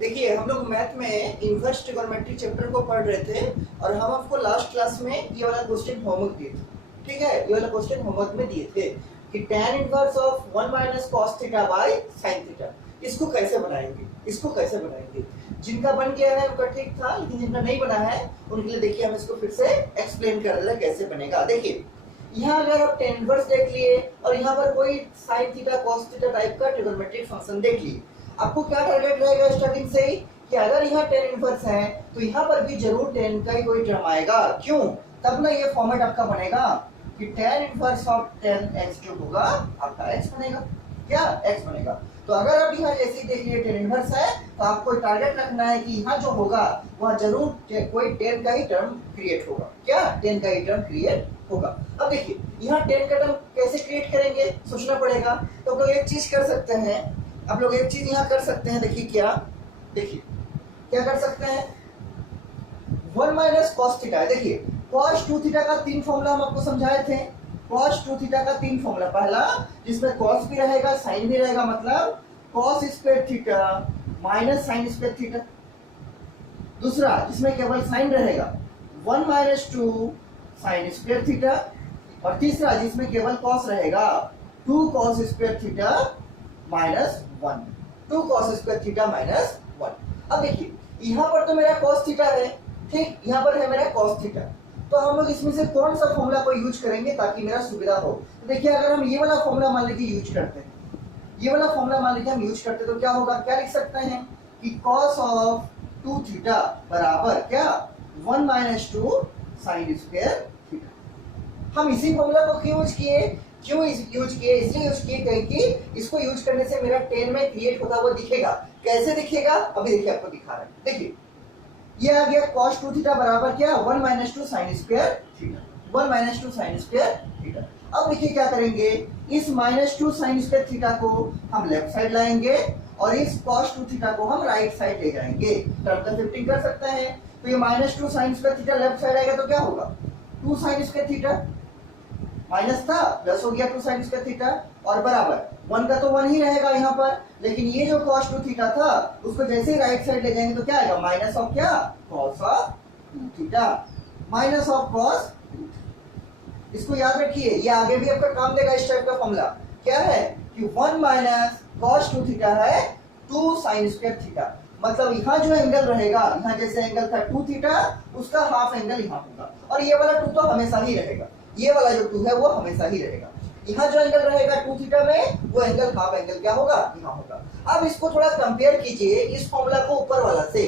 देखिए हम लोग मैथ में इनवर्स ट्रिगोनोमेट्री चैप्टर को पढ़ रहे थे और हम आपको लास्ट क्लास में ये वाला क्वेश्चन होमवर्क दिए थे। ठीक है, ये वाला क्वेश्चन होमवर्क में दिए थे कि tan inverse of 1 minus cos theta by sin theta, इसको कैसे बनाएंगे। जिनका बन गया है उनका ठीक था, लेकिन जिनका नहीं बना है उनके लिए देखिए हम इसको फिर से एक्सप्लेन कर रहे हैं कैसे बनेगा। देखिए यहाँ अगर आप tan इनवर्स देख लिए और यहाँ पर कोई sin theta cos theta type का ट्रिगोनोमेट्रिक फंक्शन देख लिए, आपको क्या टारगेट रहेगा स्टार्टिंग से ही कि अगर यहाँ tan इनवर्स है तो यहाँ पर भी जरूर tan का ही कोई टर्म आएगा। क्यों? तब ना ये फॉर्मेट आपका बनेगा कि tan inverse of tan x जो होगा आपका x बनेगा। क्या x बनेगा? तो अगर आप यहाँ जैसे देख लिए tan इनवर्स है तो आपको टारगेट रखना है कि यहाँ जो होगा वह जरूर कोई tan का ही टर्म क्रिएट होगा। क्या? tan का ही टर्म क्रिएट होगा। अब देखिए यहाँ tan का टर्म कैसे क्रिएट करेंगे, सोचना पड़ेगा। तो आप लोग एक चीज कर सकते हैं, आप लोग एक चीज यहाँ कर सकते हैं। देखिए क्या कर सकते हैं, 1 माइनस कॉस थीटा है। देखिए कॉस 2 थीटा का 3 फॉर्मूला हम आपको समझाए थे। कॉस 2 थीटा का 3 फॉर्मूला, पहला जिसमें कॉस भी रहेगा साइन भी रहेगा, मतलब cos square theta minus sine square theta. दूसरा जिसमें केवल साइन रहेगा 1 माइनस 2 साइन स्क्वायर थीटा। और तीसरा जिसमें केवल कॉस रहेगा 2 cos square theta minus 1, 2 cos square theta minus 1। अब देखिए यहाँ पर तो मेरा कॉस थीटा है, ठीक, यहाँ पर है मेरा कॉस थीटा। तो हम लोग इसमें से कौन सा फॉर्मूला को यूज करेंगे ताकि मेरा सुविधा हो। तो देखिए अगर हम ये वाला फॉर्मूला मान लीजिए यूज करते हैं, ये वाला फॉर्मूला मान लीजिए हम यूज करते हैं, तो क्या होगा, क्या लिख सकते हैं कि कॉस ऑफ 2 थीटा बराबर क्या 1 माइनस 2 साइन स्क्वायर थीटा। हम इसी फॉर्मूला को क्यों यूज किए, इसलिए यूज किए क्योंकि इसको यूज करने से मेरा tan में क्रिएट होता हुआ दिखेगा। कैसे दिखेगा अभी देखिए आपको दिखा रहे हैं। देखिए ये आ गया cos 2 थीटा बराबर क्या 1 minus 2 sine square theta, 1 minus 2 sine square theta. अब देखिए क्या करेंगे, इस माइनस 2 साइन स्क्वायर थीटा को हम लेफ्ट साइड लाएंगे और इस cos 2 थीटा को हम राइट साइड ले जाएंगे। टर्म का शिफ्टिंग कर सकते हैं। तो ये minus 2 sine square theta left side आएगा तो क्या होगा 2 साइन स्क्वायर थीटा, माइनस था प्लस हो गया 2 साइन स्क्वायर थीटा, और बराबर 1 का तो 1 ही रहेगा यहाँ पर। लेकिन ये जो cos 2 थीटा था उसको जैसे ही राइट साइड ले जाएंगे तो क्या आएगा, माइनस ऑफ क्या cos of 2 theta, minus of cos। इसको याद रखिए, ये आगे भी आपका काम देगा। इस टाइप का फॉर्मूला क्या है कि 1 माइनस cos 2 थीटा है 2 साइन स्क्वायर थीटा, मतलब यहाँ जो एंगल रहेगा, यहाँ जैसे एंगल था 2 थीटा उसका हाफ एंगल यहाँ होगा, और ये वाला 2 तो हमेशा ही रहेगा, ये वाला जो 2 है वो हमेशा ही रहेगा। यहाँ जो एंगल रहेगा 2 थीटा में वो एंगल हाफ एंगल क्या होगा, यहाँ होगा। अब इसको थोड़ा कंपेयर कीजिए इस फॉर्मूला को ऊपर वाला से।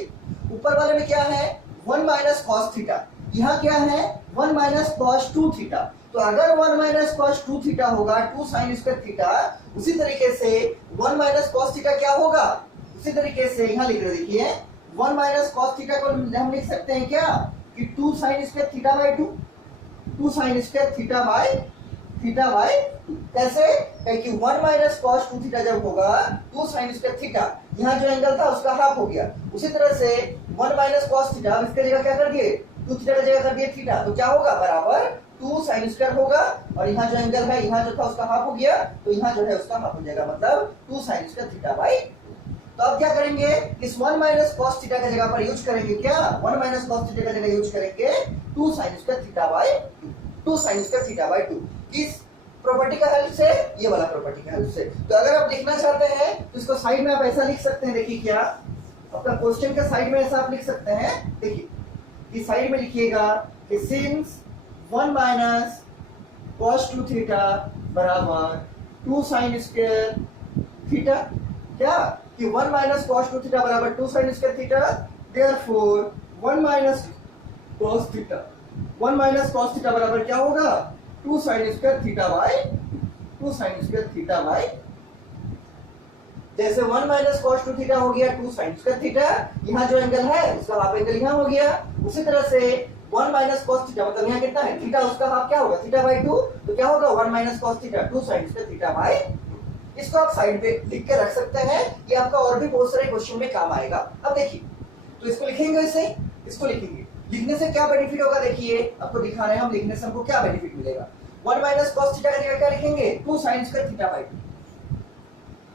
ऊपर वाले में क्या है 1 माइनस कॉस थीटा, यहाँ क्या है 1 माइनस कॉस 2 थीटा। तो अगर 1 माइनस कॉस 2 थीटा होगा 2 साइन स्क्वायर थीटा, उसी तरीके से 1 माइनस कॉस थीटा क्या होगा, उसी तरीके से यहाँ लिख रहे देखिए 1 माइनस कॉस थीटा को हम लिख सकते हैं क्या कि 2 sine square theta by 2 sine square theta by कैसे, क्योंकि 1 माइनस कॉस 2 थीटा जब होगा 2 साइन स्क्वायर थीटा, यहाँ जो एंगल था उसका हाफ हो गया। उसी तरह से 1 माइनस कॉस थीटा, इसके जगह क्या कर दिए 2 थीटा की जगह कर दिए थीटा, तो क्या होगा बराबर 2 साइन स्क्वायर होगा, और यहाँ जो एंगल है यहाँ जो था उसका हाफ हो गया, तो यहाँ जो है उसका हाफ हो जाएगा, मतलब 2 साइन स्क्वायर थीटा बाय। तो अब क्या करेंगे, इस 1 माइनस कॉस थीटा की जगह पर यूज करेंगे क्या 1 माइनस कॉस थीटा की जगह यूज करेंगे 2 sine square theta by 2 sine square theta by 2। किस प्रॉपर्टी का हेल्प से, ये वाला प्रॉपर्टी का हेल्प से। तो अगर आप लिखना चाहते हैं तो इसको साइड में आप ऐसा लिख सकते हैं। देखिए क्या आपका क्वेश्चन का साइड में ऐसा आप लिख सकते हैं। देखिए इस साइड में लिखिएगा कि सिंस 1 माइनस cos 2 थीटा बराबर 2 साइन स्क्वायर थीटा, क्या कि 1 माइनस cos 2 थीटा बराबर 2 sine square theta, therefore 1 minus cos theta, 1 minus cos theta बराबर क्या होगा 2 sine square theta by 2 sine square theta by. जैसे 1 माइनस cos 2 थीटा हो गया 2 साइन स्क्वायर थीटा, यहाँ जो एंगल है उसका हाफ एंगल यहाँ हो गया। उसी तरह से 1 माइनस cos थीटा, मतलब यहाँ कितना है थीटा, उसका हाफ क्या होगा थीटा बाय 2, तो क्या होगा 1 minus cos theta 2 sine square theta by. इसको आप साइड पे लिख के रख सकते हैं, ये आपका और भी बहुत सारे क्वेश्चन में काम आएगा। अब देखिए तो इसको लिखेंगे ऐसे, इसको लिखेंगे, लिखने से क्या बेनिफिट होगा देखिए आपको दिखा रहे हैं हम, लिखने से हमको क्या बेनिफिट मिलेगा। 1 माइनस cos थीटा का जगह क्या लिखेंगे 2 sine square theta by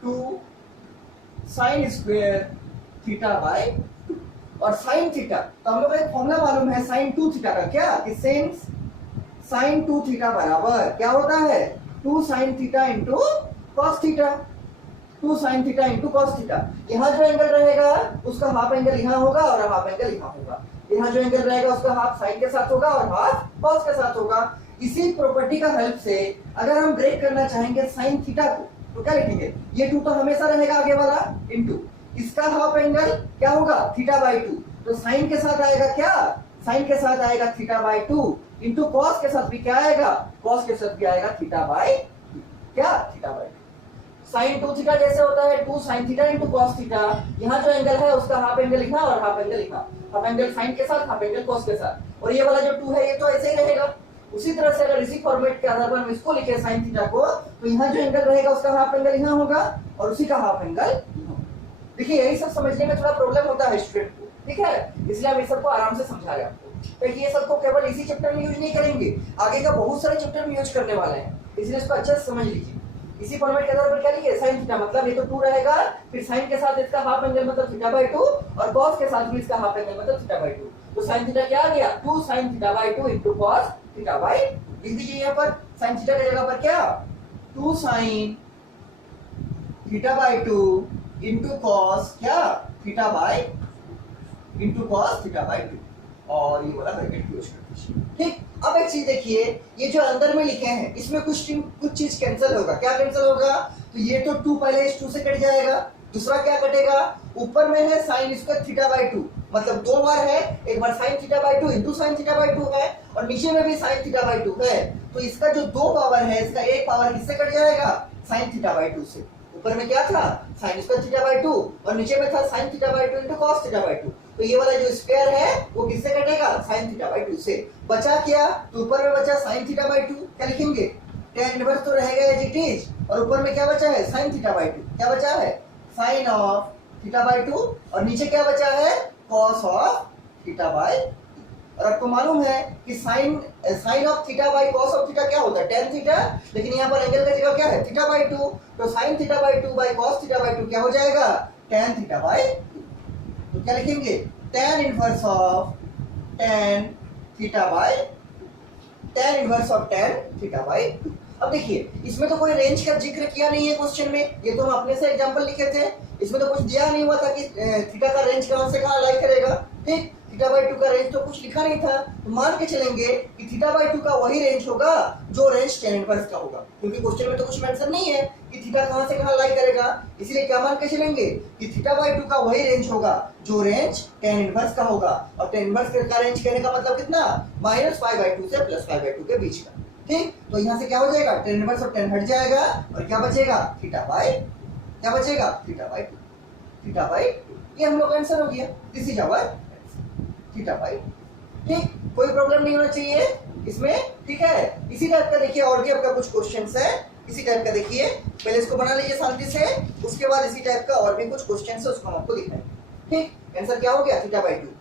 2 sine square theta by 2। और साइन थीटा, तो हम लोग को एक फॉर्मूला मालूम है साइन 2 थीटा का, क्या कि साइन 2 थीटा बराबर क्या होता है 2 sine theta into cos theta, 2 sine theta into cos theta. यहाँ जो एंगल रहेगा उसका हाफ एंगल यहाँ होगा और हाफ एंगल यहाँ होगा। यहाँ जो एंगल रहेगा उसका हाफ साइन के साथ होगा और हाफ कॉस के साथ होगा। इसी प्रॉपर्टी का हेल्प से अगर हम ब्रेक करना चाहेंगे साइन थीटा को तो क्या लिखेंगे, ये 2 तो हमेशा रहेगा आगे वाला, इंटू इसका हाफ एंगल क्या होगा थीटा बाई 2, तो साइन के साथ आएगा क्या, साइन के साथ आएगा थीटा बाई 2 इंटू कॉस के साथ भी क्या आएगा, कॉस के साथ भी आएगा थीटा बाई क्या, थीटा बाई 2। साइन 2 थीटा जैसे होता है 2 sine theta into cos theta. यहाँ जो एंगल है उसका हाफ एंगल लिखा और हाफ एंगल लिखा, हाफ एंगल साइन के साथ हाफ एंगल कॉस के साथ, और ये वाला जो 2 है ये तो ऐसे ही रहेगा। उसी तरह से अगर इसी फॉर्मेट के आधार पर हम इसको लिखे साइन थीटा को, तो यहाँ जो एंगल रहेगा उसका हाफ एंगल यहाँ होगा और उसी का हाफ एंगल यहाँ। देखिए यही सब समझने में थोड़ा प्रॉब्लम होता है स्टूडेंट को, ठीक है, इसलिए हम इस सबको आराम से समझा रहे हैं आपको। क्योंकि ये सबको केवल इसी चैप्टर में यूज नहीं करेंगे, आगे का बहुत सारे चैप्टर में यूज करने वाले हैं, इसलिए इसको अच्छे से समझ लीजिए। इसी फॉर्मेट के आधार पर क्या लिखे साइन थीटा मतलब ये तो 2 रहेगा, फिर साइन के साथ इसका हाफ एंगल मतलब थीटा बाई 2 और कॉस के साथ भी इसका हाफ एंगल मतलब थीटा बाई 2। तो साइन थीटा क्या आ गया 2 sine theta by 2 into cos theta by, लिख दीजिए यहाँ पर साइन थीटा की जगह पर क्या 2 sine theta by 2 into cos क्या theta by into cos theta by 2, और ये वाला ब्रैकेट क्लोज कर दीजिए। ठीक, अब एक चीज देखिए, ये जो अंदर में लिखे हैं इसमें कुछ चीज कैंसिल होगा। क्या कैंसिल होगा, तो ये तो 2 पहले इस 2 से कट जाएगा, दूसरा क्या कटेगा, ऊपर में है साइन स्क्वायर थीटा बाई 2 मतलब 2 बार है, एक बार sine theta by 2 into sine theta by 2 है और नीचे में भी साइन थीटा बाई 2 है, तो इसका जो 2 पावर है इसका एक पावर किससे कट जाएगा साइन थीटा बाई 2 से। ऊपर में क्या था साइन स्क्वायर थीटा बाई 2 और नीचे में था sign theta by 2 into cos theta by 2, तो ये वाला जो स्क्वायर है वो किससे कटेगा साइन थीटा बाई 2 से। बचा क्या, तो ऊपर में बचा साइन थीटा बाई 2, क्या लिखेंगे tan इनवर्स तो रहेगा एज इट इज, और ऊपर में क्या बचा है साइन थीटा बाई 2, क्या बचा है साइन ऑफ थीटा बाई 2 और नीचे क्या बचा है कॉस ऑफ थीटा बाई 2। और आपको मालूम है कि sine of theta by cos of theta क्या होता है tan थीटा, लेकिन यहाँ पर एंगल का जगह क्या है थीटा बाई 2, तो sign theta by 2 by cos theta by 2 क्या हो जाएगा tan थीटा बाई 2। तो क्या लिखेंगे tan inverse of tan theta by tan inverse of tan theta by 2। अब देखिए इसमें तो कोई रेंज का जिक्र किया नहीं है क्वेश्चन में, ये तो हम अपने से एग्जांपल लिखे थे, इसमें तो कुछ दिया नहीं हुआ था कि थीटा का रेंज कहां से कहां लाई करेगा। ठीक, थीटा बाई 2 का रेंज तो कुछ लिखा नहीं था, तो मान के चलेंगे कि थीटा बाई 2 का वही रेंज होगा जो रेंज tan इनवर्स का होगा, क्योंकि क्वेश्चन में तो कुछ मेंशन नहीं है कि थीटा कहां से कहां लाई करेगा, इसलिए क्या मान के चलेंगे कि थीटा बाई 2 का वही रेंज होगा जो रेंज tan इनवर्स का होगा। और tan इनवर्स का रेंज कहने का मतलब कितना -π/2 से +π/2 के बीच का। ठीक, तो यहाँ से क्या हो जाएगा tan इनवर्स और tan हट जाएगा और क्या बचेगा थीटा बाई, क्या बचेगा थीटा बाई 2, थीटा बाई 2, ये हम लोग का आंसर हो गया, this is our theta by. ठीक, कोई प्रॉब्लम नहीं होना चाहिए इसमें, ठीक है। इसी टाइप का देखिए और भी आपका कुछ क्वेश्चंस है, इसी टाइप का देखिए, पहले इसको बना लीजिए शांति से, उसके बाद इसी टाइप का और भी कुछ क्वेश्चंस है उसको हम आपको दिखाएंगे। ठीक, आंसर क्या हो गया थीटा बाई 2।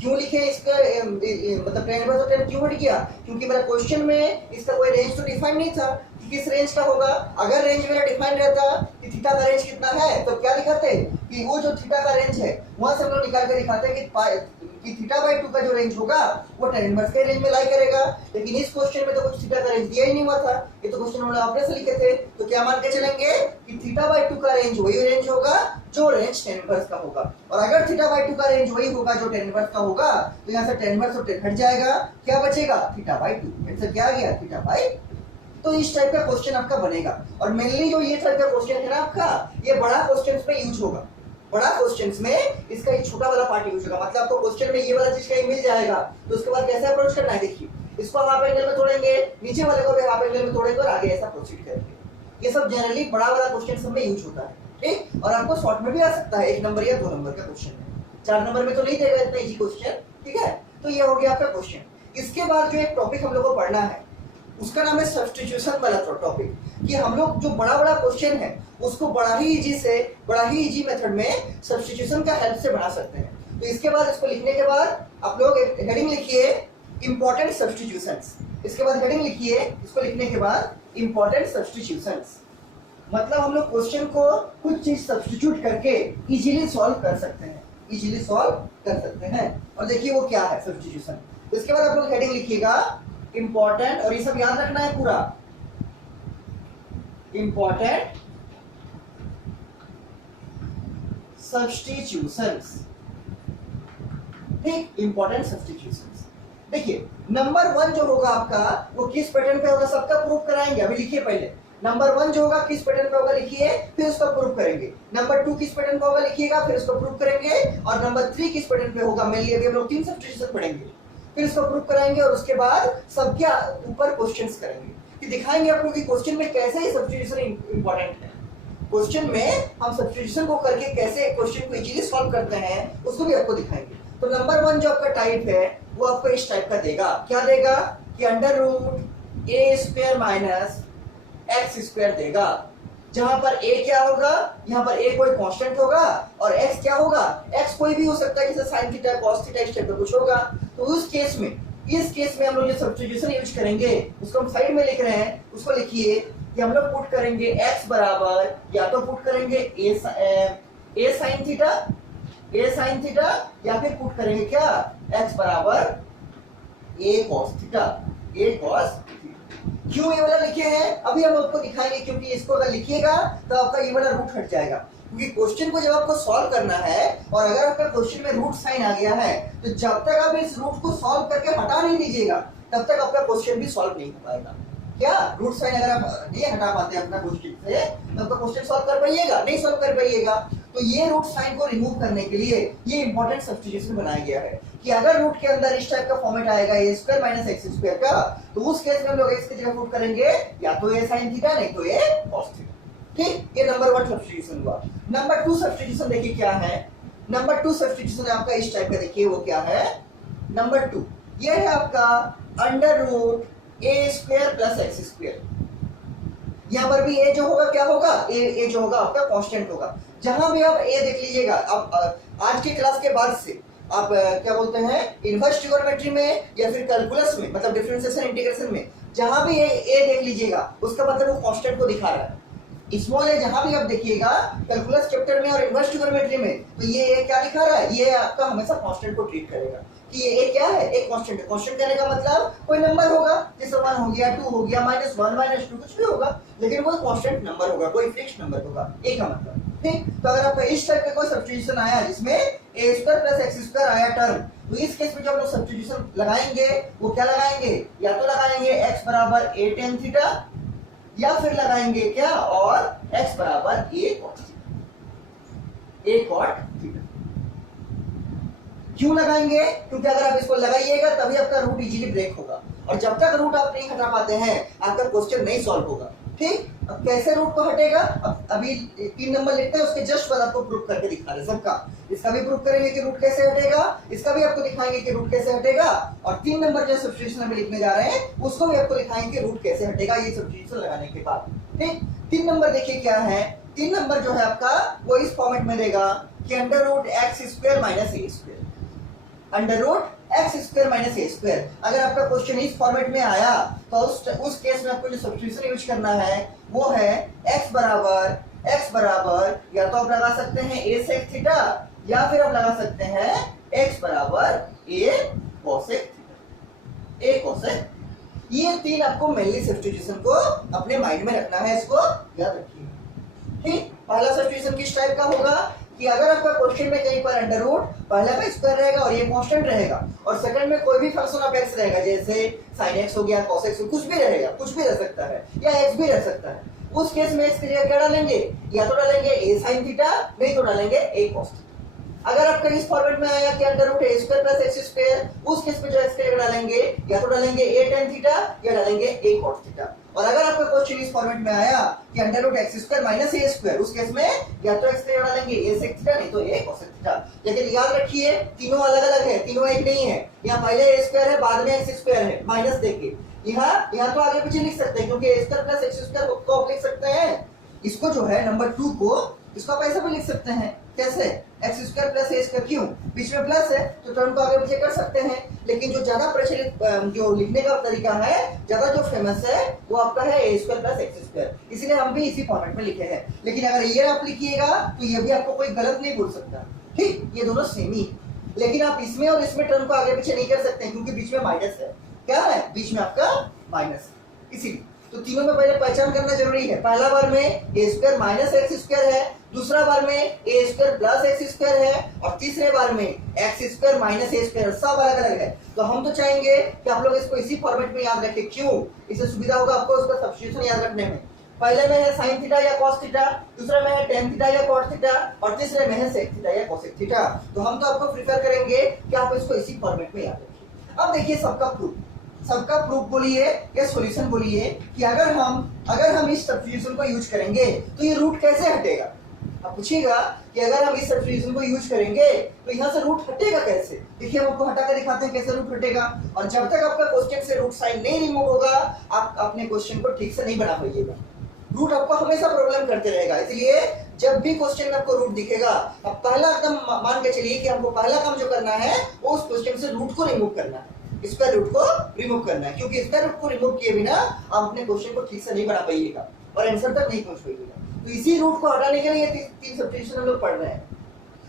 क्यों लिखे इसका मतलब tan इनवर्स और tan क्यों हट गया, क्योंकि मेरा क्वेश्चन में इसका कोई रेंज तो डिफाइन नहीं था कि किस रेंज का होगा। अगर रेंज मेरा डिफाइन रहता कि थीटा का रेंज कितना है तो क्या दिखाते कि वो जो थीटा का रेंज है वहां से हम लोग निकाल के दिखाते कि थीटा बाई 2 का जो रेंज होगा वो tan इनवर्स के रेंज में लाई करेगा, लेकिन इस क्वेश्चन में तो कुछ थीटा का रेंज दिया ही नहीं हुआ था, ये तो क्वेश्चन हम लोग अपने से लिखे थे, तो क्या मान के चलेंगे कि थीटा बाई 2 का रेंज वही रेंज होगा जो रेंज tan इनवर्स का होगा। और अगर थीटा बाई 2 का रेंज वही होगा जो tan इनवर्स का होगा, तो यहाँ से tan इनवर्स और tan हट जाएगा, क्या बचेगा थीटा बाई 2, आंसर क्या आ गया थीटा बाई। तो इस टाइप का क्वेश्चन आपका बनेगा, और मेनली जो ये टाइप का क्वेश्चन है ना आपका, ये बड़ा क्वेश्चंस में यूज होगा, बड़ा क्वेश्चंस में इसका ये छोटा वाला पार्ट यूज होगा, मतलब आपको क्वेश्चन में ये वाला चीज कहीं मिल जाएगा तो उसके बाद कैसे अप्रोच करना है, देखिए इसको हाफ एंगल में तोड़ेंगे, नीचे वाले को भी हाफ एंगल में तोड़ेंगे और आगे ऐसा प्रोसीड करेंगे। ये सब जनरली बड़ा वाला क्वेश्चन सब में यूज होता है। ठीक, और आपको शॉर्ट में भी आ सकता है 1 नंबर या 2 नंबर का क्वेश्चन है, 4 नंबर में तो नहीं देगा इतना इजी क्वेश्चन। ठीक है, तो ये हो गया आपका क्वेश्चन। इसके बाद जो एक टॉपिक हम लोग को पढ़ना है उसका नाम है सब्स्टिट्यूशन वाला टॉपिक, कि हम लोग जो बड़ा बड़ा क्वेश्चन है उसको बड़ा ही इजी मेथड में सब्स्टिट्यूशन का हेल्प से बना सकते हैं। तो इसके बाद इसको लिखने के बाद आप लोग एक हेडिंग लिखिए इंपॉर्टेंट सब्स्टिट्यूशंस, इसके बाद हेडिंग लिखिए, इसको लिखने के बाद इंपॉर्टेंट सब्स्टिट्यूशंस, मतलब हम लोग क्वेश्चन को कुछ चीज सब्स्टिट्यूट करके इजीली सॉल्व कर सकते हैं। इजीली सॉल्व कर सकते हैं। और देखिए वो क्या है सब्स्टिट्यूशन। इसके बाद आप लोग हेडिंग लिखिएगा इंपॉर्टेंट, और ये सब याद रखना है पूरा, इंपॉर्टेंट सब्स्टिट्यूशंस। ठीक, इंपॉर्टेंट सब्स्टिट्यूशंस। देखिए नंबर 1 जो होगा आपका वो किस पैटर्न पे होगा सबका प्रूफ कराएंगे। अभी लिखिए पहले नंबर 1 जो होगा किस पैटर्न पे होगा लिखिए, फिर उसका प्रूफ करेंगे। नंबर 2 किस पैटर्न पे होगा लिखिएगा, फिर उसका प्रूफ करेंगे। और नंबर 3 किस पैटर्न पे होगा, मेनली अभी हम लोग 3 सब्स्टिट्यूशन पढ़ेंगे, फिर इसको प्रूफ कराएंगे। और उसके बाद सबके ऊपर क्वेश्चंस करेंगे कि दिखाएंगे आपको कि क्वेश्चन में कैसे ये सब्स्टिट्यूशन इंपॉर्टेंट है। क्वेश्चन में हम सब्स्टिट्यूशन को करके कैसे क्वेश्चन को इजीली सॉल्व करते हैं उसको भी आपको दिखाएंगे। तो नंबर 1 जो आपका टाइप है वो आपको इस टाइप का देगा। क्या देगा कि under root a square minus x square देगा, जहां पर a क्या होगा, यहाँ पर a कोई कांस्टेंट होगा और x क्या होगा, x कोई भी हो सकता है, जैसे sin थीटा cos थीटा इस टाइप का कुछ होगा। तो उस केस में, इस केस में हम लोग जो सब्स्टिट्यूशन यूज करेंगे उसको हम साइड में लिख रहे हैं, उसको लिखिए कि हम लोग पुट करेंगे x बराबर, या तो पुट करेंगे a sin थीटा या फिर पुट करेंगे क्या x बराबर a cos theta, a cos। क्यों ये वाला लिखे हैं अभी हम आपको दिखाएंगे, क्योंकि इसको अगर लिखिएगा तो आपका ये वाला रूट हट जाएगा। क्योंकि क्वेश्चन को जब आपको सॉल्व करना है और अगर आपका क्वेश्चन में रूट साइन आ गया है तो जब तक आप इस रूट को सॉल्व करके हटा नहीं दीजिएगा तब तक आपका क्वेश्चन भी सॉल्व नहीं हो पाएगा। क्या रूट साइन अगर आप नहीं हटा पाते अपना क्वेश्चन से तो आपका क्वेश्चन सॉल्व कर पाइएगा, नहीं सॉल्व कर पाइएगा। तो ये रूट साइन को रिमूव करने के लिए ये इंपॉर्टेंट सब्स्टिट्यूशन बनाया गया है कि अगर रूट के अंदर इस टाइप का फॉर्मेट आएगा a square minus x square का, तो उस केस में हम लोग x की जगह पुट करेंगे या तो a sin थीटा नहीं तो a cos थीटा। ठीक, ये नंबर 1 सब्स्टिट्यूशन हुआ। नंबर 2 सब्स्टिट्यूशन देखिए क्या है। नंबर 2 सब्स्टिट्यूशन आपका इस टाइप का, देखिए वो क्या है। नंबर 2 ये है आपका under root a square plus x square. यहाँ पर भी a जो होगा क्या होगा, a जो होगा आपका कांस्टेंट होगा। जहां भी आप a देख लीजिएगा, आप आज की क्लास के बाद से आप क्या बोलते हैं इनवर्स ट्रिगोनोमेट्री में या फिर कैलकुलस में, मतलब डिफरेंशिएशन इंटीग्रेशन में, जहां भी a देख लीजिएगा उसका मतलब वो कांस्टेंट को दिखा रहा है। स्मॉल a जहां भी आप देखिएगा कैलकुलस चैप्टर में और इनवर्स ट्रिगोनोमेट्री में, तो ये a क्या दिखा रहा है, ये आपका हमेशा कांस्टेंट को ट्रीट करेगा कि ये a क्या है, एक कांस्टेंट है। कांस्टेंट कहने का मतलब कोई नंबर होगा, जैसे 1 हो गया, 2 हो गया, -1 -2 कुछ भी होगा, लेकिन वो कांस्टेंट नंबर होगा, कोई फिक्स्ड नंबर होगा, a का मतलब। ठीक, तो अगर आपका इस टाइप का कोई सब्स्टिट्यूशन आया जिसमें a square plus x square आया टर्म, तो इस केस में जो हम लोग सब्स्टिट्यूशन लगाएंगे वो क्या लगाएंगे, या तो लगाएंगे x बराबर a tan थीटा या फिर लगाएंगे क्या, और x बराबर a cot थीटा। क्यों लगाएंगे, क्योंकि अगर आप इसको लगाइएगा तभी आपका रूट इजीली ब्रेक होगा, और जब तक रूट आप नहीं हटा पाते हैं आपका क्वेश्चन नहीं सॉल्व होगा। ठीक, अब कैसे रूट को हटेगा, अब अभी 3 नंबर लिखते हैं, उसके जस्ट बाद आपको प्रूफ करके दिखा रहे सबका। इसका भी प्रूफ करेंगे कि रूट कैसे हटेगा, इसका भी आपको दिखाएंगे कि रूट कैसे हटेगा, और 3 नंबर जो सब्स्टिट्यूशन अभी लिखने जा रहे हैं उसको भी आपको दिखाएंगे कि रूट कैसे हटेगा ये सब्स्टिट्यूशन लगाने के बाद। ठीक, 3 नंबर देखिए क्या है। 3 नंबर जो है आपका वो इस फॉर्मेट में देगा कि under root x square minus a square, under root x square minus a square. अगर आपका क्वेश्चन इस फॉर्मेट में आया तो उस केस में आपको जो सब्स्टिट्यूशन यूज करना है वो है x बराबर या तो आप लगा सकते हैं a sec थीटा या फिर आप लगा सकते हैं x बराबर a cosec theta, a cosec। ये 3 आपको मेनली सब्स्टिट्यूशन को अपने माइंड में रखना है, इसको याद रखिए। ठीक, पहला सब्स्टिट्यूशन किस टाइप का होगा कि अगर आपका क्वेश्चन में कहीं पर अंडर रूट पहला का स्क्वायर रहेगा और ये कांस्टेंट रहेगा, और सेकंड में कोई भी फंक्शन ऑफ x रहेगा, जैसे sin x हो गया, cos x, कुछ भी रहेगा, कुछ भी रह सकता है, या x भी रह सकता है। उस केस में x की जगह क्या डालेंगे, या तो डालेंगे a sin थीटा नहीं तो डालेंगे a cos थीटा। अगर आपका इस फॉर्मेट में आया कि under root a square plus x square, उस केस में जो x की जगह डालेंगे या तो डालेंगे a tan थीटा या डालेंगे a cos थीटा। और अगर आपका क्वेश्चन इस फॉर्मेट में आया कि under root x square minus a square, उस केस में या तो एक्स की जगह डालेंगे a sec थीटा नहीं तो a cos थीटा। लेकिन याद रखिए तीनों अलग अलग है, तीनों एक नहीं है। यहाँ पहले a स्क्वायर है, बाद में x स्क्वायर है, माइनस देके यहाँ तो आगे पीछे लिख सकते हैं, क्योंकि a square plus x square को आप लिख सकते हैं। इसको जो है नंबर 2 को, इसको आप ऐसे भी लिख सकते हैं, कैसे, एक्स स्क्वायर प्लस ए स्क्वायर, क्यों, बीच में प्लस है तो टर्म को आगे पीछे कर सकते हैं। लेकिन जो ज्यादा प्रचलित जो लिखने का तरीका है, ज्यादा जो फेमस है वो आपका है ए स्क्वायर प्लस एक्स स्क्वायर, इसीलिए हम भी इसी फॉर्मेट में लिखे हैं। लेकिन अगर ये आप लिखिएगा तो ये भी आपको कोई गलत नहीं बोल सकता, ठीक, ये दोनों सेम ही, लेकिन आप इसमें और इसमें टर्म को आगे पीछे नहीं कर सकते हैं क्योंकि बीच में माइनस है। क्या है? बीच में आपका माइनस है। इसीलिए तो तीनों में पहले पहचान करना जरूरी है। पहला बार में ए स्क्वायर माइनस एक्स स्क्वायर है, दूसरा बार में ए स्क्वायर प्लस एक्स स्क्वायर है, और तीसरे बार में x square minus a square, सब अलग अलग है। तो हम तो चाहेंगे कि आप लोग इसको इसी फॉर्मेट में याद रखें। क्यों? इससे सुविधा होगा आपको उसका सब्स्टिट्यूशन याद रखने में। पहले में है साइन थीटा या कॉस थीटा, दूसरे में है टेन थीटा या कॉट थीटा, और तीसरे में है सेक थीटा या कोसेक थीटा। तो हम तो आपको प्रेफर करेंगे कि आप इसको इसी फॉर्मेट में याद रखिए। अब देखिए सबका प्रूफ बोलिए या सॉल्यूशन बोलिए कि अगर हम इस सब्स्टिट्यूशन को यूज करेंगे तो ये रूट कैसे हटेगा। अब पूछिएगा कि अगर हम इस सब्स्टिट्यूशन को यूज करेंगे तो यहाँ से रूट हटेगा कैसे। देखिए हम आपको हटा कर दिखाते हैं कैसे रूट हटेगा। और जब तक आपका क्वेश्चन से रूट साइन नहीं रिमूव होगा आप अपने क्वेश्चन को ठीक से नहीं बना पाइएगा। रूट आपको हमेशा प्रॉब्लम करते रहेगा। इसलिए जब भी क्वेश्चन में आपको रूट दिखेगा, अब पहला एकदम मान के चलिए कि हमको पहला काम जो करना है वो उस क्वेश्चन से रूट को रिमूव करना है, स्क्वायर रूट को रिमूव करना है, क्योंकि स्क्वायर रूट को रिमूव किए बिना आप अपने क्वेश्चन को ठीक से नहीं बना पाइएगा और आंसर तक नहीं पहुंच पाइएगा। तो इसी रूट को हटाने के लिए तीन सब्स्टिट्यूशन हम लोग पढ़ रहे हैं,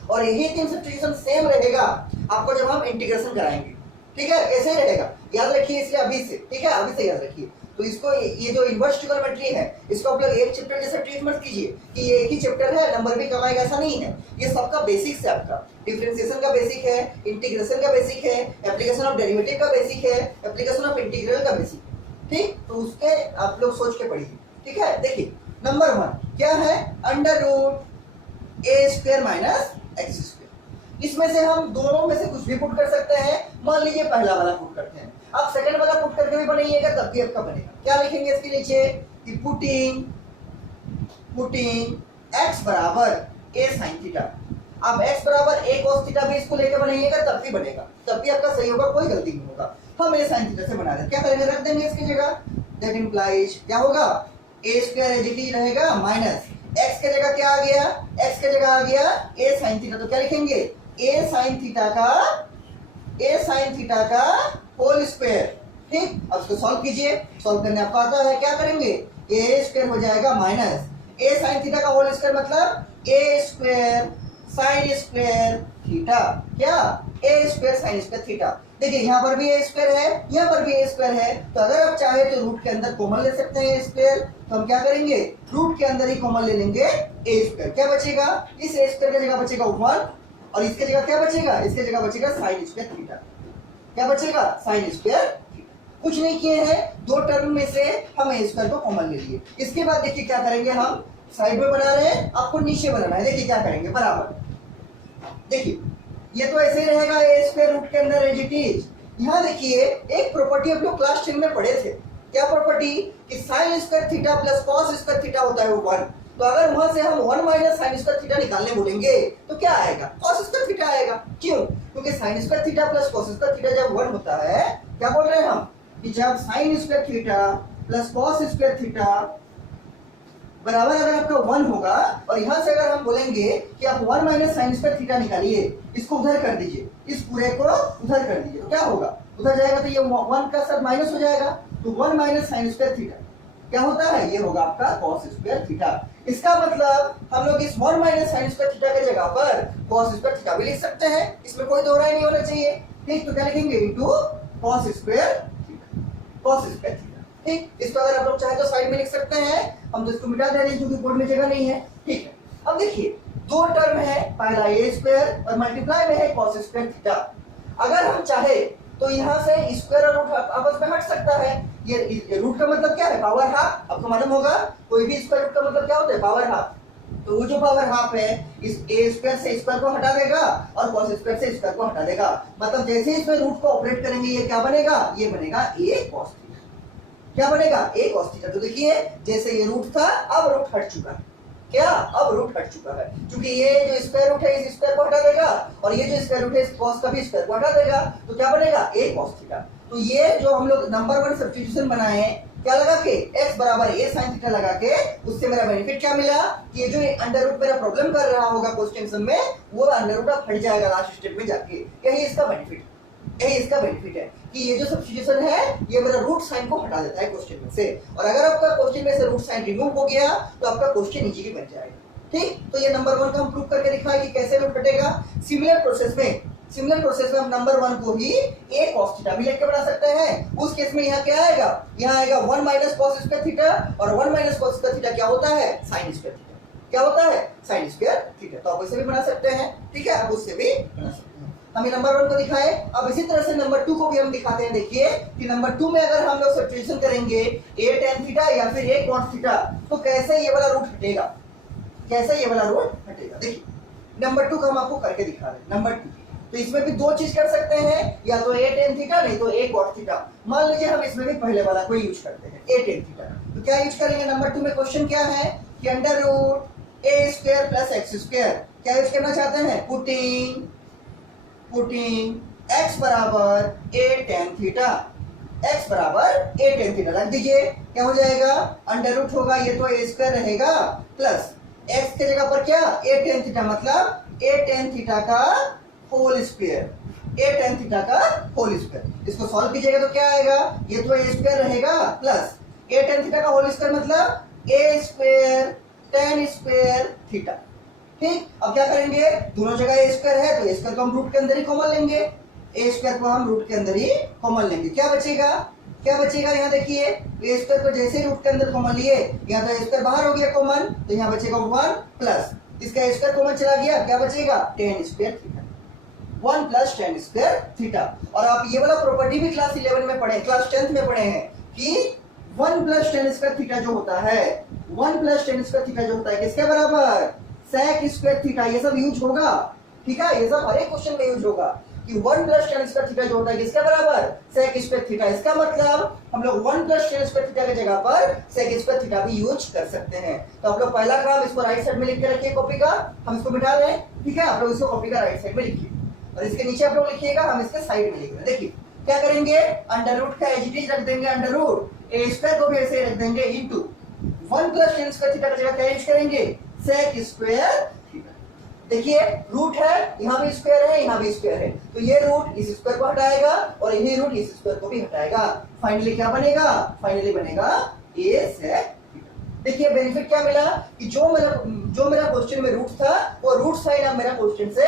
और यही तीन सब्स्टिट्यूशन सेम रहेगा आपको जब हम इंटीग्रेशन कराएंगे। ठीक है, ऐसे ही रहेगा, याद रखिए इसलिए अभी से। ठीक है, अभी से याद रखिए। तो इसको ये जो इनवर्स ट्रिग्नोमेट्री है इसको आप लोग एक चैप्टर जैसे ट्रीट मत कीजिए कि ये एक ही चैप्टर है नंबर भी कम आएगा, ऐसा नहीं है। ये सबका बेसिक्स है, आपका डिफरेंशिएशन का बेसिक है, इंटीग्रेशन का बेसिक है, एप्लीकेशन ऑफ डेरिवेटिव का बेसिक है, एप्लीकेशन ऑफ इंटीग्रल का बेसिक। ठीक, तो उसके आप लोग सोच के पढ़िए। ठीक है, देखिए नंबर 1 क्या है, under root a square minus x square. इसमें से हम दोनों में से कुछ भी पुट कर सकते हैं। मान लीजिए पहला वाला पुट करते हैं, आप सेकंड वाला पुट करके भी बनाइएगा तब भी आपका बनेगा। क्या लिखेंगे इसके नीचे कि पुटिंग x बराबर a sin थीटा। अब x बराबर a cos थीटा भी इसको लेके बनाइएगा तब भी बनेगा, तब भी आपका सही होगा, कोई गलती नहीं होगा। हम a sin थीटा से बना रहे हैं, क्या करेंगे, रख देंगे इसकी जगह। दैट इंप्लाइज क्या होगा, a square as it is रहेगा माइनस x के जगह क्या आ गया, x के जगह आ गया a sin थीटा। तो क्या लिखेंगे, a sin थीटा का होल स्क्वायर। ठीक, अब इसको सॉल्व कीजिए, सॉल्व करने आपको आता है, क्या करेंगे, a स्क्वायर हो जाएगा माइनस a sin थीटा का होल स्क्वायर मतलब a square sin square theta. क्या, a square sin square theta. देखिए यहाँ पर भी a स्क्वायर है, यहाँ पर भी a स्क्वायर है, तो अगर आप चाहे तो रूट के अंदर कॉमन ले सकते हैं स्क्वायर। तो हम क्या करेंगे, रूट के अंदर ही कॉमन ले लेंगे a स्क्वायर। क्या बचेगा, इस a स्क्वायर की जगह बचेगा 1, और इसके जगह क्या बचेगा, इसके जगह बचेगा sin स्क्वायर थीटा। क्या बचेगा, sin स्क्वायर थीटा। कुछ नहीं किए हैं, दो टर्म में से हम a स्क्वायर को कॉमन ले लिए। इसके बाद देखिए क्या करेंगे, हम साइड में बना रहे हैं, आपको नीचे बनाना है। देखिए क्या करेंगे, बराबर देखिए ये तो ऐसे ही रहेगा a स्क्वायर रूट के अंदर एज इट इज। यहाँ देखिए एक प्रॉपर्टी आप लोग क्लास 10 में पढ़े थे, क्या प्रॉपर्टी, कि sin square theta plus cos square theta होता है वो 1। तो अगर वहां से हम 1 माइनस sin स्क्वायर थीटा निकालने बोलेंगे तो क्या आएगा, cos स्क्वायर थीटा आएगा। क्यों, क्योंकि sin square theta plus cos square theta जब 1 होता है, क्या बोल रहे हैं हम, कि जब sin square theta plus cos square theta बराबर अगर आपका 1 होगा, और यहां से अगर हम बोलेंगे कि आप 1 माइनस sin स्क्वायर थीटा निकालिए, इसको उधर कर दीजिए, इस पूरे को उधर कर दीजिए, तो क्या होगा, उधर जाएगा तो ये 1 का सब माइनस हो जाएगा, तो 1 माइनस sin स्क्वायर थीटा क्या होता है, ये होगा आपका cos स्क्वायर थीटा। इसका मतलब हम लोग इस 1 माइनस sin स्क्वायर थीटा की जगह पर cos स्क्वायर थीटा भी लिख सकते हैं, इसमें कोई दो राय नहीं होना चाहिए। ठीक, तो क्या लिखेंगे, into cos square theta, cos square theta. ठीक, इसको अगर आप लोग चाहे तो साइड में लिख सकते हैं, हम तो इसको मिटा दे रहे हैं क्योंकि बोर्ड में जगह नहीं है। ठीक है, अब देखिए दो टर्म है, पहला a स्क्वायर और मल्टीप्लाई में है cos स्क्वायर थीटा। अगर हम चाहे तो यहाँ से स्क्वायर और रूट आपस में हट सकता है। ये रूट का मतलब क्या है, पावर हाफ। आपको मालूम होगा कोई भी स्क्वायर रूट का मतलब क्या होता है, पावर हाफ। तो वो जो पावर हाफ है इस a स्क्वायर से स्क्वायर को हटा देगा और cos स्क्वायर से स्क्वायर को हटा देगा। मतलब जैसे ही इसमें रूट को ऑपरेट करेंगे ये क्या बनेगा, ये बनेगा a cos थीटा। क्या बनेगा, a cos थीटा। तो देखिए जैसे ये रूट था अब रूट हट चुका है, क्या, अब रूट हट चुका है, क्योंकि ये जो स्क्वायर रूट है इस स्क्वायर को हटा देगा और ये जो स्क्वायर रूट है इस cos का भी स्क्वायर को हटा देगा, तो क्या बनेगा, a cos थीटा। तो ये जो हम लोग नंबर 1 सब्स्टिट्यूशन बनाए हैं, क्या लगा के, x बराबर a sin थीटा लगा के, उससे मेरा बेनिफिट क्या मिला कि ये जो अंडर रूट मेरा प्रॉब्लम कर रहा होगा क्वेश्चन में, वो अंडर रूट हट जाएगा लास्ट स्टेप में जाके। यही इसका बेनिफिट, यही इसका बेनिफिट है कि ये जो सब्स्टिट्यूशन है ये मेरा रूट साइन को हटा देता है क्वेश्चन में से। और अगर आपका क्वेश्चन में से रूट साइन रिमूव हो गया तो आपका क्वेश्चन इजी भी बन जाएगा। ठीक, तो ये नंबर 1 का हम प्रूव करके दिखाए कि कैसे रूट हटेगा। सिमिलर प्रोसेस में हम नंबर 1 को ही a cos थीटा भी लेके बना सकते हैं। उस केस में यहाँ क्या आएगा, यहाँ आएगा 1 माइनस कॉस स्क्वायर थीटा, और 1 माइनस कॉस स्क्वायर थीटा क्या होता है, साइन स्क्वायर थीटा। क्या होता है, साइन स्क्वायर थीटा। तो आप इसे भी बना सकते हैं, ठीक है, आप उससे भी बना सकते हैं। हम ये नंबर 1 को दिखाए, अब इसी तरह से नंबर 2 को भी हम दिखाते हैं। देखिए कि नंबर 2 में अगर हम लोग सब्स्टिट्यूशन करेंगे a tan थीटा या फिर a cos थीटा, तो कैसे ये वाला रूट हटेगा, कैसे ये वाला रूट हटेगा। देखिए नंबर 2 का हम आपको करके दिखा रहे हैं। नंबर 2 तो इसमें भी दो चीज कर सकते हैं, या तो a tan थीटा नहीं तो a cos थीटा। मान लीजिए हम इसमें भी पहले वाला कोई यूज करते हैं, a tan थीटा। तो क्या यूज करेंगे, नंबर 2 में क्वेश्चन क्या है कि under root a square plus x square, क्या यूज करना चाहते हैं, पुटिंग x बराबर a tan थीटा, x बराबर a tan थीटा रख दीजिए। क्या हो जाएगा, अंडर रूट होगा, ये तो a स्क्वायर रहेगा, प्लस x के जगह पर क्या, a tan थीटा, मतलब a tan थीटा का whole square, a tan theta का होल स्क्वायर। इसको सॉल्व कीजिएगा तो क्या आएगा, ये तो a स्क्वायर रहेगा, प्लस a tan थीटा का होल स्क्वायर मतलब a square tan square theta. ठीक, अब क्या करेंगे, दोनों जगह a स्क्वायर है तो a स्क्वायर को हम रूट के अंदर ही कॉमन लेंगे, a स्क्वायर को हम रूट के अंदर ही कॉमन लेंगे। क्या बचेगा, क्या बचेगा, यहाँ देखिए a स्क्वायर को जैसे ही रूट के अंदर कॉमन लिए, यहाँ तो a स्क्वायर बाहर हो गया कॉमन, तो यहाँ बचेगा 1 प्लस इसका a स्क्वायर कॉमन चला गया, क्या बचेगा, tan square theta, 1 plus tan square theta. और आप ये वाला प्रॉपर्टी भी क्लास 11 में पढ़े, क्लास 10th में पढ़े हैं कि 1 प्लस tan स्क्वायर थीटा जो होता है, 1 प्लस tan स्क्वायर थीटा जो होता है किसके बराबर, sec स्क्वायर थीटा। ये सब यूज होगा, ठीक है, ये सब हर एक क्वेश्चन में यूज होगा कि 1 प्लस tan स्क्वायर थीटा जो होता है किसके बराबर, sec स्क्वायर थीटा। इसका मतलब हम लोग 1 प्लस tan स्क्वायर थीटा की जगह पर sec स्क्वायर थीटा भी यूज कर सकते हैं। तो आप लोग पहला काम इसको राइट साइड में लिख के रखिए कॉपी का, हम इसको मिटा रहे हैं, ठीक है, आप लोग इसको कॉपी का राइट साइड में लिखिए, और इसके नीचे आप लोग लिखिएगा, हम इसके साइड में लिख रहे हैं। देखिए क्या करेंगे, अंडर रूट का एज इट इज रख देंगे, अंडर रूट a स्क्वायर को भी ऐसे ही रख देंगे into 1 plus tan square theta की जगह क्या यूज करेंगे, sec स्क्वायर थीटा। देखिए रूट है, यहाँ भी स्क्वायर है, यहाँ भी स्क्वायर है, तो ये रूट इस स्क्वायर को हटाएगा और यही रूट इस स्क्वायर को भी हटाएगा। फाइनली क्या बनेगा, फाइनली बनेगा a sec थीटा। देखिए बेनिफिट क्या मिला कि जो मेरा क्वेश्चन में रूट था वो रूट साइन अब मेरा क्वेश्चन से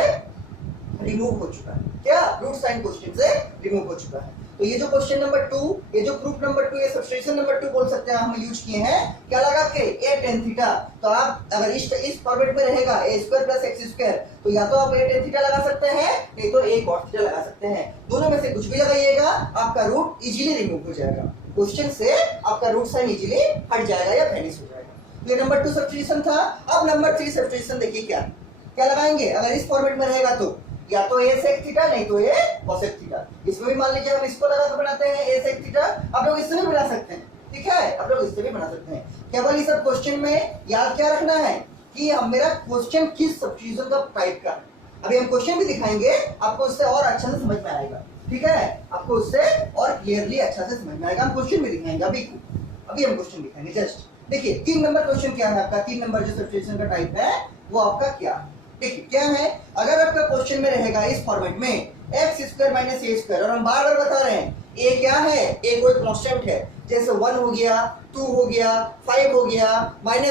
रिमूव हो चुका है। क्या, रूट साइन क्वेश्चन से रिमूव हो चुका है। तो ये जो क्वेश्चन नंबर 2, ये जो प्रूफ नंबर 2, ये सब्स्टिट्यूशन नंबर 2 बोल सकते हैं, हम यूज किए हैं क्या लगा के, a tan थीटा। तो आप अगर इस फॉर्मेट में रहेगा a square plus x square, तो या तो आप a tan थीटा लगा सकते हैं, नहीं तो a cos थीटा लगा सकते हैं। दोनों में से कुछ भी लगाइएगा, आपका रूट इजीली रिमूव हो जाएगा, क्वेश्चन से आपका रूट साइन इजीली हट जाएगा या फिनिश हो जाएगा। तो ये नंबर 2 सब्स्टिट्यूशन था। अब नंबर 3 सब्स्टिट्यूशन देखिए क्या क्या लगाएंगे, अगर इस फॉर्मेट में रहेगा तो या तो a sec थीटा नहीं तो a cosec थीटा। इसमें भी मान लीजिए हम इसको लगा कर बनाते हैं a sec थीटा, आप लोग इससे भी बना सकते हैं, ठीक है, आप लोग इससे भी बना सकते हैं। केवल इस सब क्वेश्चन में याद क्या रखना है कि हम मेरा क्वेश्चन किस सब्स्टिट्यूशन का टाइप का। अभी हम क्वेश्चन भी दिखाएंगे, आपको उससे और अच्छा से समझ में आएगा, ठीक है, आपको उससे और क्लियरली अच्छा से समझ में आएगा। हम क्वेश्चन भी दिखाएंगे, अभी हम क्वेश्चन दिखाएंगे। जस्ट देखिए 3 नंबर क्वेश्चन क्या है आपका, 3 नंबर जो सब्स्टिट्यूशन का टाइप है वो आपका क्या है। देखिए क्या है, अगर आपका क्वेश्चन में रहेगा इस फॉर्मेट में x square minus a square, और हम बार बार बता रहे हैं a क्या है, a कोई कांस्टेंट है, जैसे 1 हो गया, 2 हो गया, 5 हो गया, -1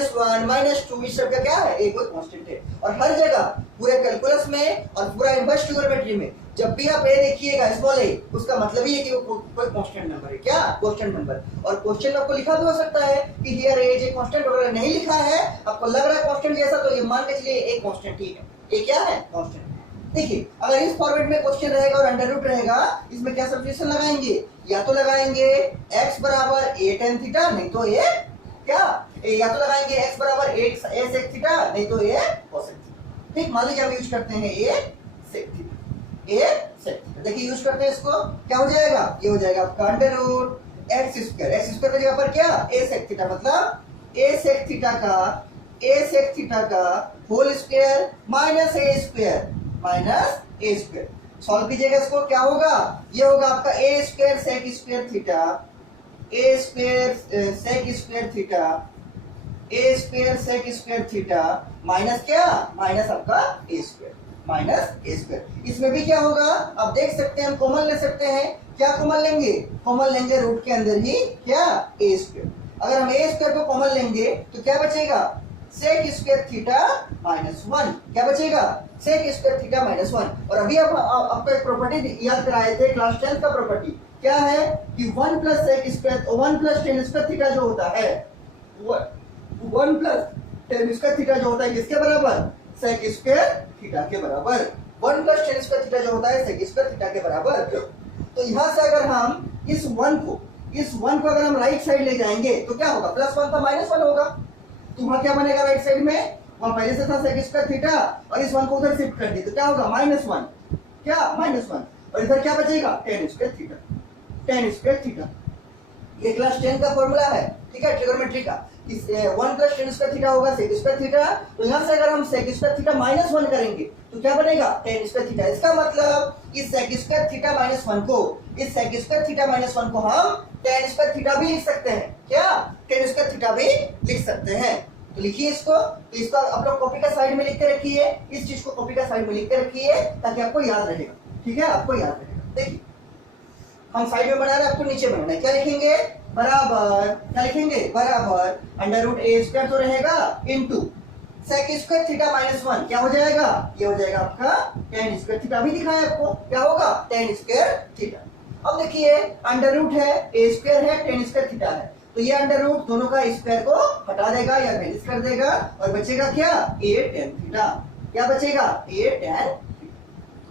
-2, इस सब का क्या है, a कोई कांस्टेंट है। और हर जगह पूरे कैलकुलस में और पूरा इनवर्स ट्रिग्नोमेट्री में जब भी आप a देखिएगा स्मॉल a, उसका मतलब ही है कि वो कोई कांस्टेंट नंबर है। क्या, कांस्टेंट नंबर। और क्वेश्चन में आपको लिखा भी हो सकता है कि here a is a constant, अगर नहीं लिखा है आपको लग रहा है कांस्टेंट जैसा, तो ये मान के चलिए a कांस्टेंट ही है, a क्या है, कांस्टेंट। देखिए अगर इस फॉर्मेट में क्वेश्चन रहेगा और अंडर रूट रहेगा, इसमें क्या सब्स्टिट्यूशन लगाएंगे, या तो लगाएंगे x बराबर a tan थीटा नहीं तो a क्या, या तो लगाएंगे x बराबर a sec थीटा नहीं तो a cosec थीटा। ठीक, मान लीजिए हम यूज करते हैं a sec थीटा, देखिए यूज करते हैं इसको, क्या हो जाएगा, ये हो जाएगा आपका अंडर रूट x स्क्वायर की जगह पर क्या, a sec थीटा, मतलब a sec थीटा का whole square minus a square. Solve कीजिएगा इसको, क्या होगा, ये होगा आपका a square sec square theta, a square sec square theta minus क्या, माइनस आपका a स्क्वायर। इसमें भी क्या होगा, आप देख सकते हैं, हम कॉमन ले सकते हैं। क्या कॉमन लेंगे, कॉमन लेंगे रूट के अंदर ही क्या, a स्क्वायर। अगर हम a स्क्वायर को कॉमन लेंगे तो क्या बचेगा, सेक स्क्वायर थीटा माइनस 1। क्या बचेगा? Sec square theta minus 1। और अभी आपको एक प्रॉपर्टी याद कराए थे क्लास 10 का प्रॉपर्टी, क्या है कि 1 plus sec square 1 plus tan square theta जो होता है 1 प्लस टेन स्क्वायर थीटा जो होता है किसके बराबर? सेक स्क्वायर थीटा के बराबर। 1 प्लस टेन स्क्वायर थीटा जो होता है सेक स्क्वायर थीटा के बराबर। तो यहां से अगर हम इस 1 को अगर हम राइट साइड ले जाएंगे तो क्या होगा? प्लस 1 था माइनस 1 होगा। तो वहां क्या बनेगा राइट साइड में? वहां पहले से था सेक स्क्वायर थीटा और इस 1 को उधर शिफ्ट कर दी तो क्या होगा? माइनस 1। क्या? माइनस 1। और इधर क्या बचेगा? Ten square theta. Ten square theta ये क्लास 10 का फॉर्मूला है, ठीक है, ट्रिगोनोमेट्री का। 1 प्लस टेन स्क्वायर थीटा होगा सेक स्क्वायर थीटा। तो यहां से अगर हम सेक स्क्वायर थीटा माइनस 1 करेंगे तो क्या बनेगा? Ten square theta. इसका मतलब इस सेक स्क्वायर थीटा माइनस 1 को, इस सेक स्क्वायर थीटा माइनस 1 को हम टेन स्क्वायर थीटा भी लिख सकते हैं। क्या? टेन स्क्वायर थीटा भी लिख सकते हैं। तो लिखिए इसको। तो इसको आप लोग कॉपी का साइड में लिख के रखिए, इस चीज को कॉपी का साइड में लिख के रखिए ताकि आपको याद रहेगा, ठीक है, आपको याद रहेगा। देखिए हम साइड में बना रहे हैं, आपको नीचे बनाना है। क्या लिखेंगे? बराबर, क्या लिखेंगे? बराबर अंडर रूट ए स्क्वायर तो रहेगा into sec square theta minus 1। क्या हो जाएगा? ये हो जाएगा आपका टेन स्क्वायर थीटा। भी दिखाया आपको, क्या होगा? Ten square theta. अब देखिए अंडर रूट है, ए स्क्वायर है, टेन स्क्वायर थीटा है, तो ये अंडर रूट दोनों का स्क्वायर को हटा देगा या माइनस कर देगा और बचेगा क्या? ए टेन थीटा। क्या बचेगा? ए टेन।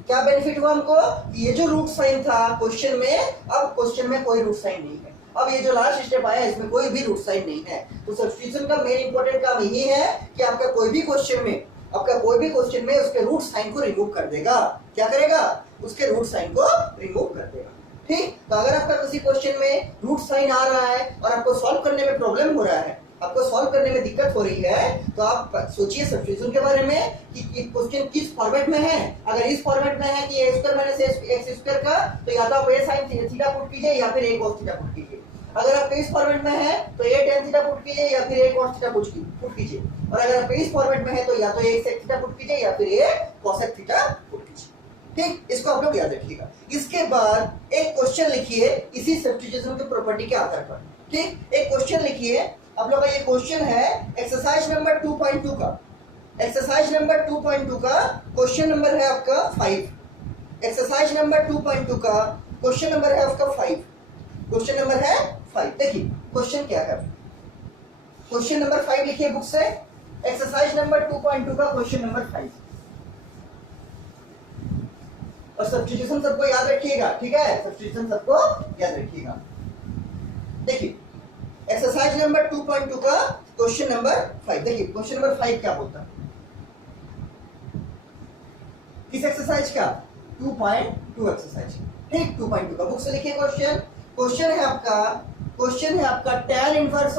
क्या बेनिफिट हुआ हमको? ये जो रूट साइन था क्वेश्चन में, अब क्वेश्चन में कोई रूट साइन नहीं है। अब ये जो लास्ट स्टेप आया इसमें कोई भी रूट साइन नहीं है। तो सब्स्टिट्यूशन का मेन इंपॉर्टेंट काम यही है कि आपका कोई भी क्वेश्चन में उसके रूट साइन को रिमूव कर देगा। क्या करेगा? उसके रूट साइन को रिमूव कर देगा। ठीक, तो अगर आपका किसी क्वेश्चन में रूट साइन आ रहा है और आपको सॉल्व करने में प्रॉब्लम हो रहा है, आपको सॉल्व करने में दिक्कत हो रही है, तो आप सोचिए सब्स्टिट्यूशन के बारे में कि क्वेश्चन किस फॉर्मेट में है। अगर इस फॉर्मेट में है कि a square minus x square का, तो या तो आप a sin थीटा पुट कीजिए या फिर a cos थीटा पुट कीजिए। अगर आप इस फॉर्मेट में है तो a tan थीटा पुट कीजिए या फिर a cos थीटा पुट कीजिए। और अगर आप इस फॉर्मेट में है तो या तो a sec थीटा पुट कीजिए या फिर a cosec थीटा पुट कीजिए। ठीक, इसको आप लोग याद रखिएगा। इसके बाद एक क्वेश्चन लिखिए इसी सब्स्टिट्यूशन की प्रॉपर्टी के आधार पर। ठीक, एक क्वेश्चन लिखिए आप लोग का। ये क्वेश्चन है एक्सरसाइज नंबर 2.2 का। एक्सरसाइज नंबर 2.2 का क्वेश्चन नंबर है आपका 5। एक्सरसाइज नंबर 2.2 का क्वेश्चन नंबर है आपका 5। क्वेश्चन नंबर है 5। देखिए क्वेश्चन क्या है। क्वेश्चन नंबर 5 लिखिए बुक से। एक्सरसाइज नंबर 2.2 का क्वेश्चन नंबर 5। और सब्स्टिट्यूशन सबको याद रखिएगा, ठीक है, सब्स्टिट्यूशन सबको याद रखिएगा। देखिए एक्सरसाइज नंबर 2.2 का क्वेश्चन नंबर 5। देखिए क्वेश्चन नंबर 5 क्या बोलता है? किस एक्सरसाइज का? 2.2 एक्सरसाइज। ठीक, 2.2 का बुक से लिखिए क्वेश्चन। क्वेश्चन है आपका tan इनवर्स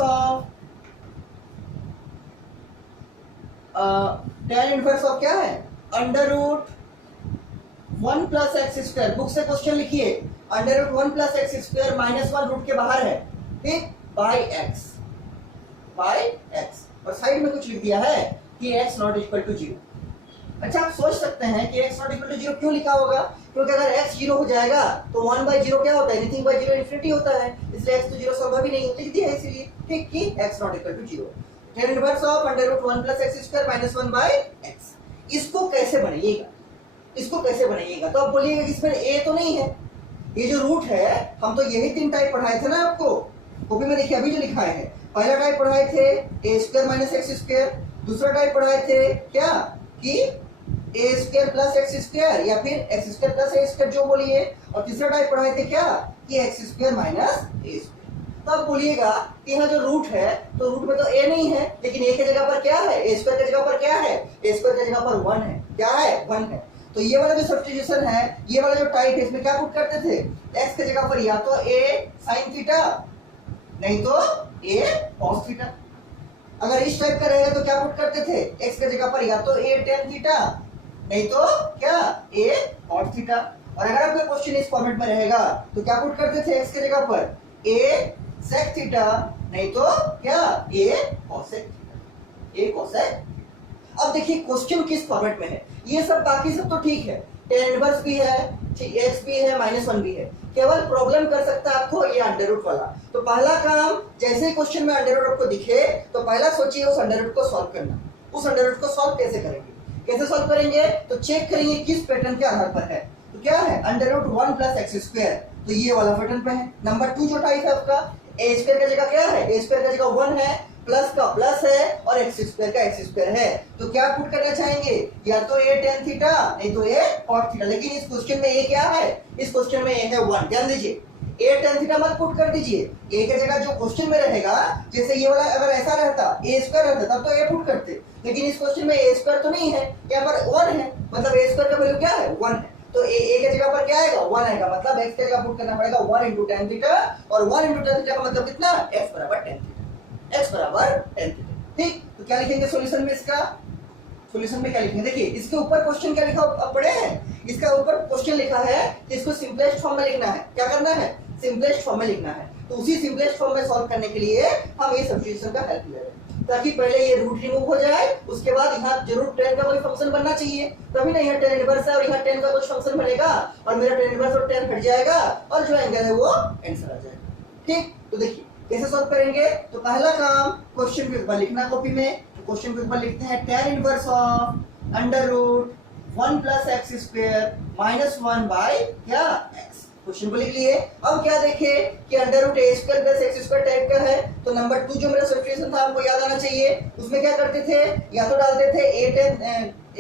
ऑफ क्या है? Under root 1 plus x square. Book से क्वेश्चन लिखिए। Under root 1 plus x square minus 1 root के बाहर है, ठीक, बाय एक्स और साइड में कुछ लिख दिया है कि x नॉट इक्वल टू 0। अच्छा, आप सोच सकते हैं कि x नॉट इक्वल टू 0 क्यों लिखा होगा? क्योंकि अगर x 0 हो जाएगा तो 1/0 क्या होता है? एनीथिंग बाय 0 इन्फिनिटी होता है, इसलिए x तो 0 संभव ही नहीं, लिख दिया है इसीलिए। ठीक, कि x not equal to 0। tan inverse of under root 1 plus x square minus 1 by x. इसको कैसे बनाइएगा? तो आप बोलिएगा कि इसमें a तो नहीं है, ये जो रूट है हम तो यही 3 टाइप पढ़ाए थे ना आपको कॉपी में। देखिए अभी जो लिखा है, पहला टाइप पढ़ाए थे a square minus x square, दूसरा टाइप पढ़ाए थे क्या कि a square plus x square या फिर एक्स स्क्वायर प्लस ए स्क्वायर जो बोलिए, और तीसरा टाइप पढ़ाए थे क्या कि x square minus a square. तो आप बोलिएगा कि यहाँ जो रूट है तो रूट में तो a नहीं है, लेकिन a की जगह पर क्या है? a स्क्वायर की जगह पर क्या है? a स्क्वायर की जगह पर 1 है। क्या है? 1 है। तो ये वाला जो सब्स्टिट्यूशन है, ये वाला जो टाइप है, इसमें क्या पुट करते थे? x की जगह पर या तो a sin थीटा नहीं तो a cos थीटा। अगर इस टाइप का रहेगा तो क्या पुट करते थे? x की जगह पर या तो a tan थीटा नहीं तो क्या a cos थीटा। और अगर आपका क्वेश्चन इस फॉर्मेट में रहेगा तो क्या पुट करते थे? x की जगह पर a sec थीटा नहीं तो क्या a cosec थीटा। अब देखिए क्वेश्चन किस फॉर्मेट में है। ये सब बाकी सब तो ठीक है, tan इनवर्स भी है, ठीक एक्स भी है -1 भी है, केवल प्रॉब्लम कर सकता है आपको ये अंडर रूट वाला। तो पहला काम, जैसे ही क्वेश्चन में अंडर रूट आपको दिखे तो पहला सोचिए उस अंडर रूट को सॉल्व करना। उस अंडर रूट को सॉल्व कैसे करेंगे, कैसे सॉल्व करेंगे, तो चेक करेंगे किस पैटर्न के आधार पर है। तो क्या है, under root 1 plus x square, तो ये वाला पैटर्न पे है। नंबर 2 जो टाइप है आपका, ए स्क्वायर का जगह क्या है, ए स्क्वायर का जगह 1 है, प्लस का प्लस है और एक्स स्क्वायर का एक्स स्क्वायर है। तो क्या पुट करना चाहेंगे, या तो ए टेन थीटा नहीं तो ए कॉट थीटा। लेकिन इस क्वेश्चन में ए क्या है, इस क्वेश्चन में ए है 1। ध्यान दीजिए, ए टेन थीटा मत पुट कर दीजिए, ए की जगह जो क्वेश्चन में रहेगा, जैसे ये वाला अगर ऐसा रहता ए स्क्वायर रहता तब तो ए पुट करते, लेकिन इस क्वेश्चन में ए स्क्वायर तो नहीं है, यहाँ पर 1 है, मतलब ए स्क्वायर का वैल्यू क्या है 1 है। तो ए की जगह पर क्या आएगा 1 आएगा, मतलब x की जगह पुट करना पड़ेगा 1 * tan थीटा, और 1 * tan थीटा का मतलब कितना, x बराबर tan थीटा, x बराबर tan थीटा। ठीक, तो क्या लिखेंगे सॉल्यूशन में, इसका सॉल्यूशन में क्या लिखेंगे, देखिए इसके ऊपर क्वेश्चन क्या लिखा अब पढ़े हैं, इसका ऊपर क्वेश्चन लिखा है कि इसको सिंपलेस्ट फॉर्म में लिखना है। क्या करना है, सिंपलेस्ट फॉर्म में लिखना है। तो उसी सिंपलेस्ट फॉर्म में सॉल्व करने के लिए हम ये सब्स्टिट्यूशन का हेल्प ले रहे हैं, ताकि पहले ये रूट रिमूव हो जाए, उसके बाद यहाँ जरूर tan का कोई फंक्शन बनना चाहिए, तभी ना यहाँ tan इनवर्स है और यहाँ tan का कुछ फंक्शन बनेगा और मेरा tan इनवर्स और tan हट जाएगा और जो एंगल है वो आंसर आ जाएगा। ठीक, तो देखिए कैसे सॉल्व करेंगे। तो पहला काम, क्वेश्चन को एक बार लिखना कॉपी में। तो क्वेश्चन को एक बार लिखते हैं, tan inverse of under root 1 plus x square minus 1 by क्या x। क्वेश्चन को लिख लिए। अब क्या देखे कि under root a square plus x square type का है, तो नंबर 2 जो मेरा सब्स्टिट्यूशन था आपको याद आना चाहिए। उसमें क्या करते थे, या तो डालते थे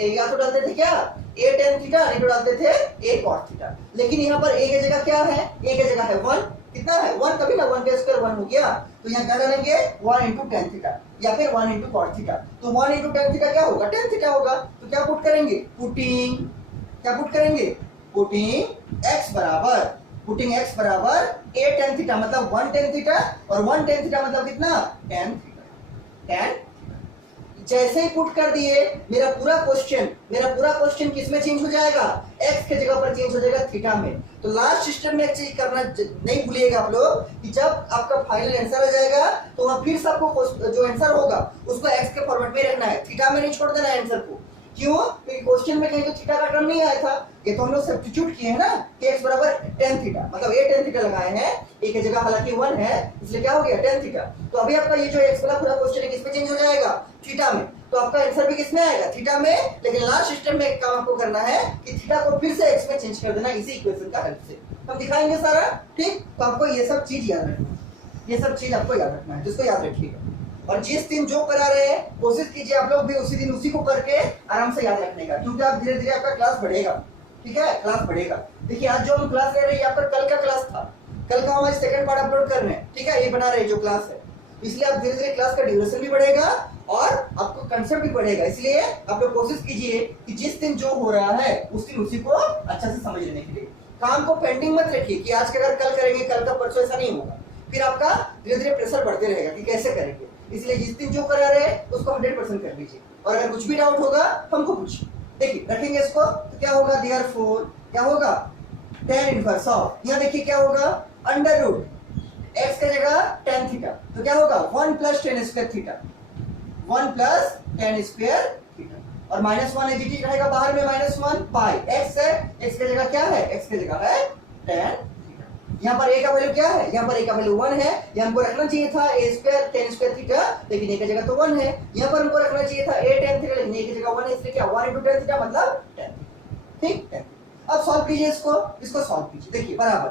या तो डालते थे क्या a tan थीटा, नहीं तो डालते थे a cot थीटा। लेकिन यहाँ पर a की जगह क्या है, a की जगह है 1, कितना है 1, कभी ना 1 का स्क्वायर 1 हो गया, तो यहाँ क्या डालेंगे 1 * tan थीटा या फिर 1 * cot थीटा। तो 1 * tan थीटा क्या होगा, tan थीटा होगा। तो क्या पुट करेंगे, पुटिंग x बराबर a tan थीटा, मतलब 1 tan थीटा, और 1 tan थीटा मतलब कितना tan थीटा। जैसे ही पुट कर दिए, मेरा पूरा क्वेश्चन किस में चेंज हो जाएगा, x के जगह पर चेंज हो जाएगा थीटा में। तो लास्ट सिस्टम में एक चीज करना नहीं भूलिएगा आप लोग, कि जब आपका फाइनल आंसर आ जाएगा तो वहां फिर से आपको जो आंसर होगा उसको x के फॉर्मेट में रखना है, थीटा में नहीं छोड़ देना है आंसर को। क्यों, क्योंकि क्वेश्चन में कहीं तो थीटा का टर्म नहीं आया था, ये तो हम लोग सब्स्टिट्यूट किए हैं ना कि x बराबर tan थीटा, मतलब a tan थीटा लगाए हैं, a की जगह हालांकि 1 है इसलिए क्या हो गया tan थीटा। तो अभी आपका ये जो x वाला पूरा क्वेश्चन है किस में चेंज हो जाएगा, थीटा में। तो आपका आंसर भी किस में आएगा, थीटा में। लेकिन लास्ट सिस्टम में एक काम आपको करना है कि थीटा को फिर से x में चेंज कर देना, इसी इक्वेशन का हेल्प से हम दिखाएंगे सारा। ठीक, तो आपको ये सब चीज याद रखना है, ये सब चीज आपको याद रखना है, जिसको याद रखिएगा। और जिस दिन जो करा रहे हैं कोशिश कीजिए आप लोग भी उसी दिन उसी को करके आराम से याद रखने का, क्योंकि आप धीरे धीरे आपका क्लास बढ़ेगा। ठीक है, क्लास बढ़ेगा। देखिए आज जो हम क्लास ले रहे हैं आपका कल का क्लास था, कल का हमारे सेकंड पार्ट अपलोड कर रहे हैं। ठीक है, ये बना रहे जो क्लास है, इसलिए आप धीरे धीरे क्लास का ड्यूरेशन भी बढ़ेगा और आपको कंसेप्ट भी बढ़ेगा। इसलिए आप लोग कोशिश कीजिए कि जिस दिन जो हो रहा है उस दिन उसी को अच्छा से समझ लेने के लिए। काम को पेंडिंग मत रखिए कि आज के अगर कल करेंगे कल का परसों, ऐसा नहीं होगा, फिर आपका धीरे धीरे प्रेशर बढ़ते रहेगा कि कैसे करेंगे। इसलिए जिस दिन जो करा रहे उसको 100% कर लीजिए, और अगर कुछ भी डाउट होगा हमको पूछिए। देखिए रखेंगे इसको तो क्या होगा, देयरफॉर क्या होगा, tan इनवर्स ऑफ, यहाँ देखिए क्या होगा, अंडर रूट x की जगह tan थीटा, तो क्या होगा 1 + tan square theta, 1 + tan square theta, और -1 एजिटी रहेगा बाहर में, -1 पाई x है, x की जगह क्या है, x की जगह है tan। यहाँ पर a का वैल्यू क्या है, यहाँ पर a का वैल्यू 1 है, यहाँ हमको रखना चाहिए था a² tan स्क्वायर थीटा, लेकिन a की जगह तो 1 है। यहाँ पर हमको रखना चाहिए था a tan थीटा, लेकिन a की जगह 1 है, इसलिए क्या 1 * tan थीटा मतलब tan। ठीक है, अब सॉल्व कीजिए इसको सॉल्व कीजिए। देखिए बराबर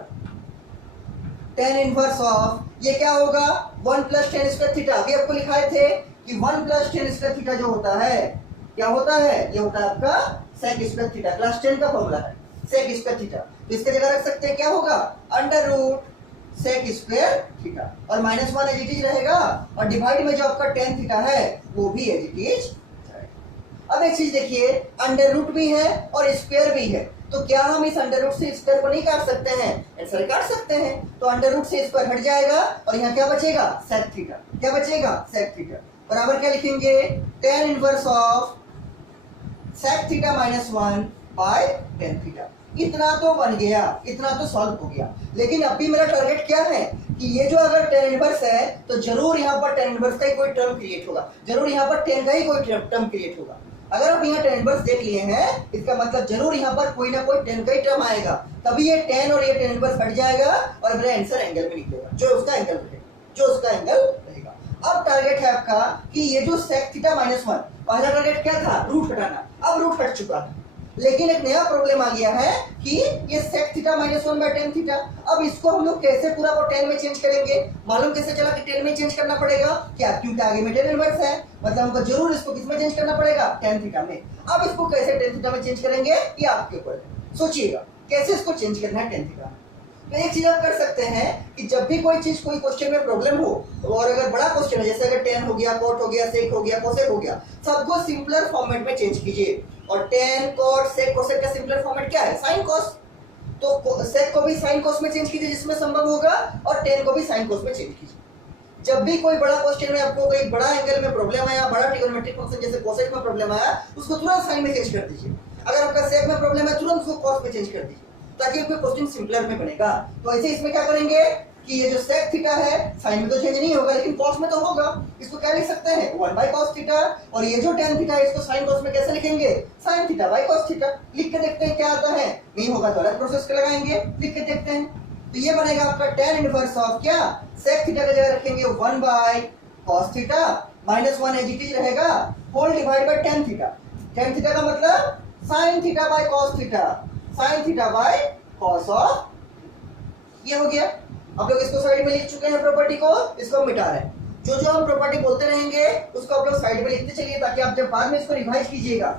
tan इनवर्स ऑफ, ये क्या होगा 1 + tan स्क्वायर थीटा। अभी आपको लिखाए थे कि 1 + tan स्क्वायर थीटा जो होता है क्या होता है, ये होता है आपका sec स्क्वायर थीटा, क्लास 10 का फॉर्मूला है sec स्क्वायर थीटा। तो इसके जगह रख सकते हैं क्या होगा, under root sec square theta, और -1 एज इट इज रहेगा, और डिवाइड में जो आपका tan थीटा है वो भी एज इट इज। अब एक चीज देखिए, अंडर रूट भी है और स्क्वायर भी है, तो क्या हम इस अंडर रूट से स्क्वायर को नहीं काट सकते हैं, आंसर काट सकते हैं। तो अंडर रूट से स्क्वायर हट जाएगा और यहाँ क्या बचेगा, sec थीटा, क्या बचेगा sec थीटा, बराबर क्या लिखेंगे, tan inverse of sec theta -1 by tan theta. इतना तो बन गया, इतना तो सॉल्व हो गया। लेकिन अभी मेरा टारगेट क्या है कि ये जो अगर tan इनवर्स है तो जरूर यहाँ पर tan इनवर्स का ही कोई टर्म क्रिएट होगा, जरूर यहाँ पर tan का ही कोई टर्म क्रिएट होगा। अगर आप यहाँ tan इनवर्स देख लिए हैं, इसका मतलब जरूर यहाँ पर कोई ना कोई tan का ही टर्म आएगा, तभी ये tan और ये tan इनवर्स हट जाएगा और मेरा आंसर एंगल में निकलेगा, जो उसका एंगल रहेगा। अब टारगेट है आपका कि ये जो sec थीटा -1, पहला टारगेट क्या था, रूट हटाना, अब रूट हट चुका है, लेकिन एक नया प्रॉब्लम आ गया है कि ये sec थीटा -1/tan थीटा, अब इसको हम लोग कैसे पूरा को tan में चेंज करेंगे। मालूम कैसे चला कि tan में चेंज करना पड़ेगा, क्या, क्योंकि आगे में tan इनवर्स है, मतलब हमको जरूर इसको किस में चेंज करना पड़ेगा, tan थीटा में। अब इसको कैसे tan थीटा में चेंज करेंगे ये आपके ऊपर है, सोचिएगा कैसे इसको चेंज करना है tan थीटा। तो एक चीज आप कर सकते हैं कि जब भी कोई चीज कोई क्वेश्चन में प्रॉब्लम हो, और अगर बड़ा क्वेश्चन है जैसे अगर tan हो गया, cot हो गया, sec हो गया, cosec हो गया, सबको सिंपलर फॉर्मेट में चेंज कीजिए। और tan, cot, sec, cosec का सिंपलर फॉर्मेट क्या है, sin cos, तो sec को भी sin cos में चेंज कीजिए जिसमें संभव होगा, और tan को भी sin cos में चेंज कीजिए। जब भी कोई बड़ा क्वेश्चन में आपको कोई बड़ा एंगल में प्रॉब्लम आया, बड़ा ट्रिगोनोमेट्रिक फंक्शन जैसे cosec में प्रॉब्लम आया, उसको तुरंत sin में चेंज कर दीजिए। अगर आपका sec में प्रॉब्लम है, तुरंत उसको cos में चेंज कर दीजिए, ताकि आपका क्वेश्चन सिंपलर में बनेगा। तो ऐसे इसमें क्या करेंगे कि ये जो sec थीटा है, sin में तो चेंज नहीं होगा, लेकिन cos में तो होगा। इसको क्या लिख सकते हैं, 1/cos थीटा, और ये जो tan थीटा है इसको sin cos में कैसे लिखेंगे, sin theta by cos theta. लिख के देखते हैं क्या आता है, नहीं होगा तो अलग प्रोसेस के लगाएंगे, लिख के देखते हैं। तो ये बनेगा आपका tan इनवर्स ऑफ क्या, sec थीटा की जगह रखेंगे 1/cos theta, -1 as it is रहेगा, whole divide by tan theta. tan theta का मतलब sin theta by cos theta, sin theta by cos of, ये हो गया। आप लोग इसको साइड में लिख चुके हैं प्रॉपर्टी को, इसको हम मिटा रहे हैं। जो जो हम प्रॉपर्टी बोलते रहेंगे उसको आप लोग साइड में लिखते चलिए, ताकि आप जब बाद में इसको रिवाइज कीजिएगा,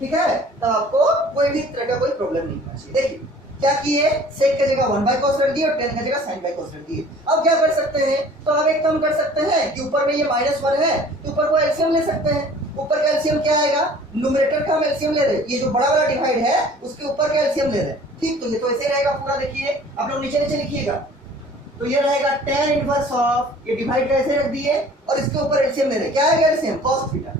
ठीक है, तब आपको कोई भी तरह का कोई प्रॉब्लम नहीं होना चाहिए। देखिए क्या किए, sec की जगह 1/cos रख दिए और tan की जगह sin/cos रख दिए। अब क्या कर सकते हैं, तो आप एक काम कर सकते हैं कि ऊपर में ये -1 है, तो ऊपर को एलसीएम ले सकते हैं। ऊपर का एलसीएम क्या आएगा, न्यूमरेटर का हम एलसीएम ले रहे हैं, ये जो बड़ा वाला डिवाइड है उसके ऊपर का एलसीएम ले रहे हैं, ठीक। तो ये तो ऐसे रहेगा पूरा, देखिए आप लोग नीचे नीचे लिखिएगा। तो ये रहेगा tan इनवर्स ऑफ, ये डिवाइड कैसे रख दिए और इसके ऊपर एलसीएम ले रहे हैं, क्या आएगा एलसीएम, cos थीटा।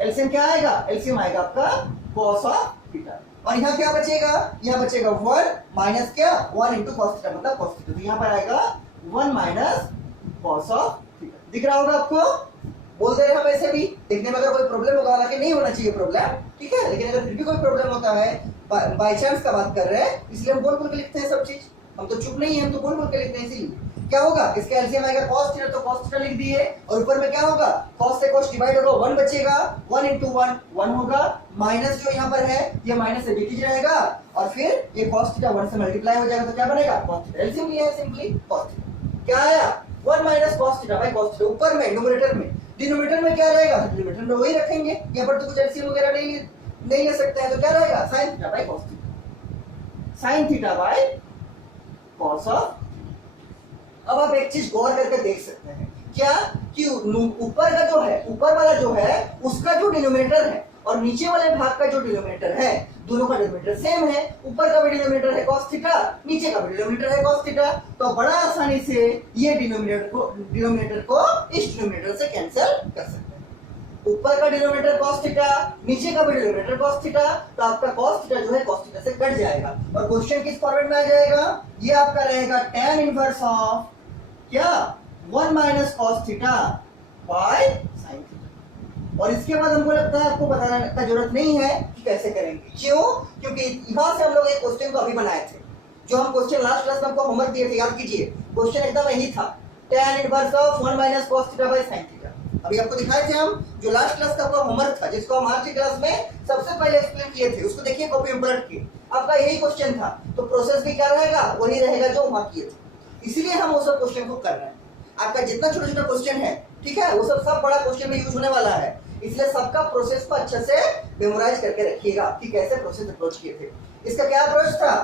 एलसीएम क्या आएगा, एलसीएम आएगा आपका cos ऑफ थीटा। और यहाँ क्या बचेगा, यहाँ बचेगा 1 माइनस क्या, 1 into cos थीटा मतलब cos थीटा। तो यहाँ पर आएगा 1 माइनस cos ऑफ थीटा। दिख रहा होगा आपको, बोल दे रहे हैं हम ऐसे भी, देखने में अगर कोई प्रॉब्लम होगा, हालांकि नहीं होना चाहिए प्रॉब्लम, ठीक है, लेकिन अगर फिर भी कोई प्रॉब्लम होता है, बाय चांस का बात कर रहे हैं, इसलिए हम बोल बोल के लिखते हैं सब चीज, हम तो चुप नहीं है, हम तो बोल बोल के लिखते हैं। इसीलिए क्या होगा, इसका एलसीएम आएगा cos थीटा, तो cos थीटा लिख दिए, और ऊपर में क्या होगा, cos से cos डिवाइड होगा, 1 बचेगा, 1 into 1 होगा, माइनस जो यहाँ पर है ये माइनस से बीच रहेगा, और फिर ये cos थीटा 1 से मल्टीप्लाई हो जाएगा, तो क्या बनेगा, cos थीटा। एलसीएम लिया है सिंपली cos थीटा। क्या आया, 1 minus cos theta by cos theta. ऊपर में न्यूमरेटर में, डिनोमिनेटर में क्या रहेगा, डिनोमिनेटर में वही रखेंगे, यहाँ पर तो कुछ एलसीएम वगैरह नहीं ले सकते हैं, तो क्या रहेगा, sin theta by cos theta, sin theta by cos of. अब आप एक चीज गौर करके देख सकते हैं, क्या कि ऊपर का जो है, ऊपर वाला जो है उसका जो डिनोमिनेटर है और नीचे वाले भाग का जो डिनोमिनेटर है, दोनों का डिनोमिनेटर सेम है। ऊपर का भी डिनोमिनेटर है cos थीटा, नीचे का भी डिनोमिनेटर है cos थीटा, तो बड़ा आसानी से ये डिनोमिनेटर को इस डिनोमिनेटर से कैंसिल कर सकते हैं। ऊपर का डिनोमिनेटर cos थीटा, नीचे का भी डिनोमिनेटर cos थीटा, तो आपका cos थीटा जो है cos थीटा से कट जाएगा, और क्वेश्चन किस फॉर्मेट में आ जाएगा, ये आपका रहेगा tan इनवर्स ऑफ क्या, 1 minus cos theta by sin theta. और इसके बाद हमको लगता है आपको बताने का जरूरत नहीं है कि कैसे करेंगे, क्यों, क्योंकि यहां से हम लोग एक क्वेश्चन को अभी बनाए थे, जो हम क्वेश्चन लास्ट क्लास में आपको होमवर्क दिए थे, याद कीजिए, क्वेश्चन एकदम यही था, tan inverse of 1 minus cos theta by sin theta. अभी आपको दिखाए थे हम, जो लास्ट क्लास का आपका होमवर्क था, जिसको हम आज की क्लास में सबसे पहले एक्सप्लेन किए थे, उसको देखिए कॉपी में पलट के, आपका यही क्वेश्चन था, तो प्रोसेस भी क्या रहेगा, वही रहेगा जो वहां किए थे, इसीलिए हम वो सब क्वेश्चन को कर रहे हैं। आपका जितना छोटा छोटा क्वेश्चन है, ठीक है, वो सब बड़ा क्वेश्चन में यूज होने वाला है, इसलिए सबका प्रोसेस को अच्छे से मेमोराइज करके रखिएगा कि कैसे प्रोसेस अप्रोच किए थे। इसका क्या अप्रोच था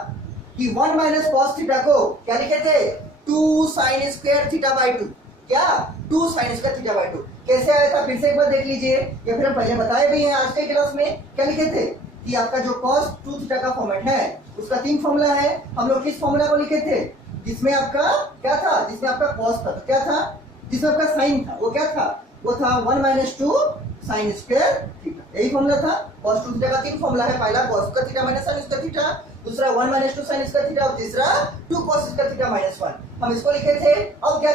कि 1 माइनस cos थीटा को क्या लिखे थे, 2 sin स्क्वायर थीटा बाय 2, क्या 2 sin स्क्वायर थीटा बाय 2 कैसे आया था, फिर से एक बार देख लीजिए, या फिर हम पहले बताए भी हैं आज के क्लास में, क्या लिखे थे कि आपका जो cos 2 थीटा का फॉर्मेट है उसका 3 फॉर्मूला है। हम लोग किस फॉर्मूला को लिखे थे, जिसमें आपका क्या था, जिसमें आपका cos था, तो क्या था, जिसमें आपका sin था, वो क्या था, वो था 1 माइनस 2 साइन स्क्वायर थीटा। यही फॉर्मूला था। cos 2 थीटा का तीन फॉर्मूला है, पहला cos square theta minus sine square theta, दूसरा 1 माइनस 2 साइन स्क्वायर थीटा और तीसरा 2 cos स्क्वायर थीटा माइनस 1। हम इसको लिखे थे। अब क्या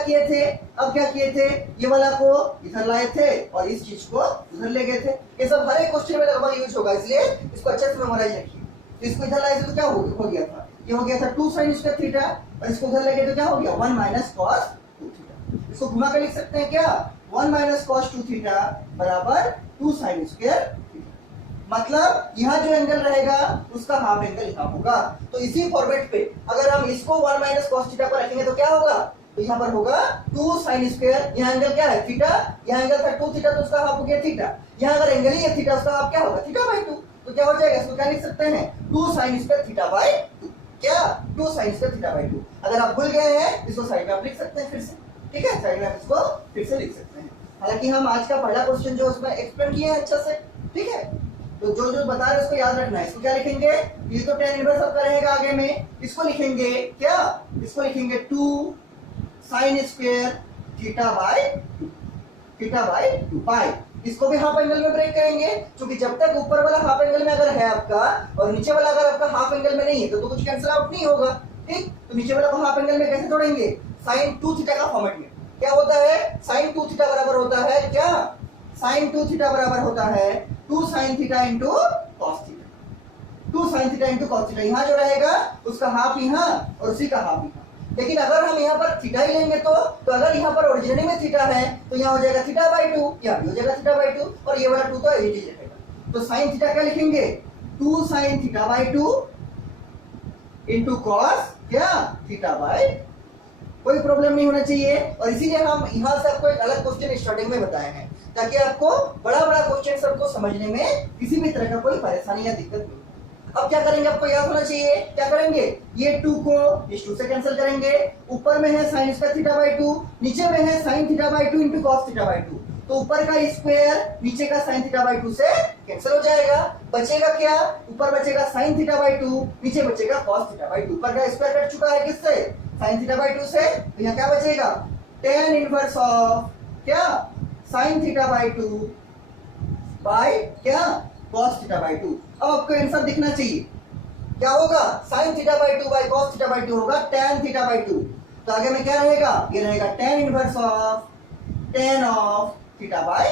किए थे ये वाला को इधर लाए थे और इस चीज को उधर ले गए थे। ये सब हर एक क्वेश्चन में लगभग यूज होगा, इसलिए इसको अच्छे से मेमोराइज रखिए। तो इसको इधर लाए थे तो क्या हो गया था, ये हो गया था 2 साइन स्क्वायर थीटा और इसको उधर ले गए तो क्या हो गया 1 माइनस cos 2 थीटा। इसको घुमा कर लिख सकते हैं क्या, 1 माइनस cos 2 थीटा बराबर 2 साइन स्क्वायर थीटा। मतलब यहाँ जो एंगल रहेगा उसका हाफ एंगल यहाँ होगा। तो इसी फॉर्मेट पे अगर हम इसको 1 माइनस cos थीटा पर रखेंगे तो क्या होगा, तो यहाँ पर होगा 2 साइन स्क्वायर, यहाँ एंगल क्या है थीटा, यहाँ एंगल था 2 थीटा तो उसका हाफ हो गया थीटा, यहाँ अगर एंगल ही है थीटा उसका हाफ क्या होगा थीटा बाई 2। तो क्या हो जाएगा, इसको क्या लिख सकते हैं 2 साइन स्क्वायर थीटा बाई 2। क्या 2 साइन स्क्वायर थीटा बाई 2। अगर आप भूल गए हैं इसको साइड में आप लिख सकते हैं फिर से, ठीक है, साइड में आप इसको फिर से लिख सकते हैं। हालांकि हम आज का पहला क्वेश्चन जो उसमें एक्सप्लेन किए हैं अच्छा से, ठीक है। तो जो जो बता रहे हैं उसको याद रखना है। इसको क्या लिखेंगे, ये तो tan इनवर्स आपका रहेगा आगे में, इसको लिखेंगे क्या, इसको लिखेंगे 2 साइन स्क्वायर थीटा बाई 2 पाई। इसको भी हाफ एंगल में ब्रेक करेंगे, क्योंकि जब तक ऊपर वाला हाफ एंगल में अगर है आपका और नीचे वाला अगर आपका हाफ एंगल में नहीं है तो कुछ कैंसिल आउट नहीं होगा, ठीक। तो नीचे वाला को हाफ एंगल में कैसे तोड़ेंगे, साइन 2 थीटा का फॉर्मेट में। क्या होता है, साइन 2 थीटा बराबर होता है क्या, साइन 2 थीटा बराबर होता है 2 sine theta into cos theta. 2 sine theta into cos theta, यहाँ जो रहेगा उसका हाफ यहाँ और उसी का हाफ यहाँ। लेकिन अगर हम यहाँ पर थीटा ही लेंगे तो अगर यहाँ पर ओरिजिनली में थीटा है तो यहाँ हो जाएगा थीटा बाई 2, यहाँ भी हो जाएगा थीटा बाई 2 और ये वाला 2 तो एज रहेगा। तो साइन थीटा क्या लिखेंगे, 2 sine theta by 2 into cos क्या थीटा बाई। कोई प्रॉब्लम नहीं होना चाहिए। और इसीलिए हम यहाँ से आपको एक अलग क्वेश्चन स्टार्टिंग में बताए हैं, ताकि आपको बड़ा क्वेश्चन सबको समझने में किसी भी तरह का कोई परेशानी या दिक्कत नहीं। अब क्या करेंगे, आपको याद होना चाहिए क्या करेंगे, ये 2 को इस 2 से कैंसिल करेंगे। ऊपर में है साइन स्क्वायर थीटा बाई 2, नीचे में है sign theta by 2 into cos theta by 2। तो ऊपर का स्क्वायर नीचे का साइन थीटा बाई 2 से कैंसिल हो जाएगा। बचेगा क्या, ऊपर बचेगा साइन थीटा बाई 2, नीचे बचेगा कॉस थीटा बाई 2। ऊपर का स्क्वायर कट चुका है किससे, साइन थीटा बाई 2 से। तो यहाँ क्या बचेगा, tan इनवर्स ऑफ क्या साइन थीटा बाई 2 बाई क्या कॉस थीटा बाई 2। अब आपको आंसर दिखना चाहिए, क्या होगा, sign theta by 2 by cos theta by 2 होगा tan थीटा बाई 2। तो आगे में क्या रहेगा, ये रहेगा tan inverse of tan of theta by.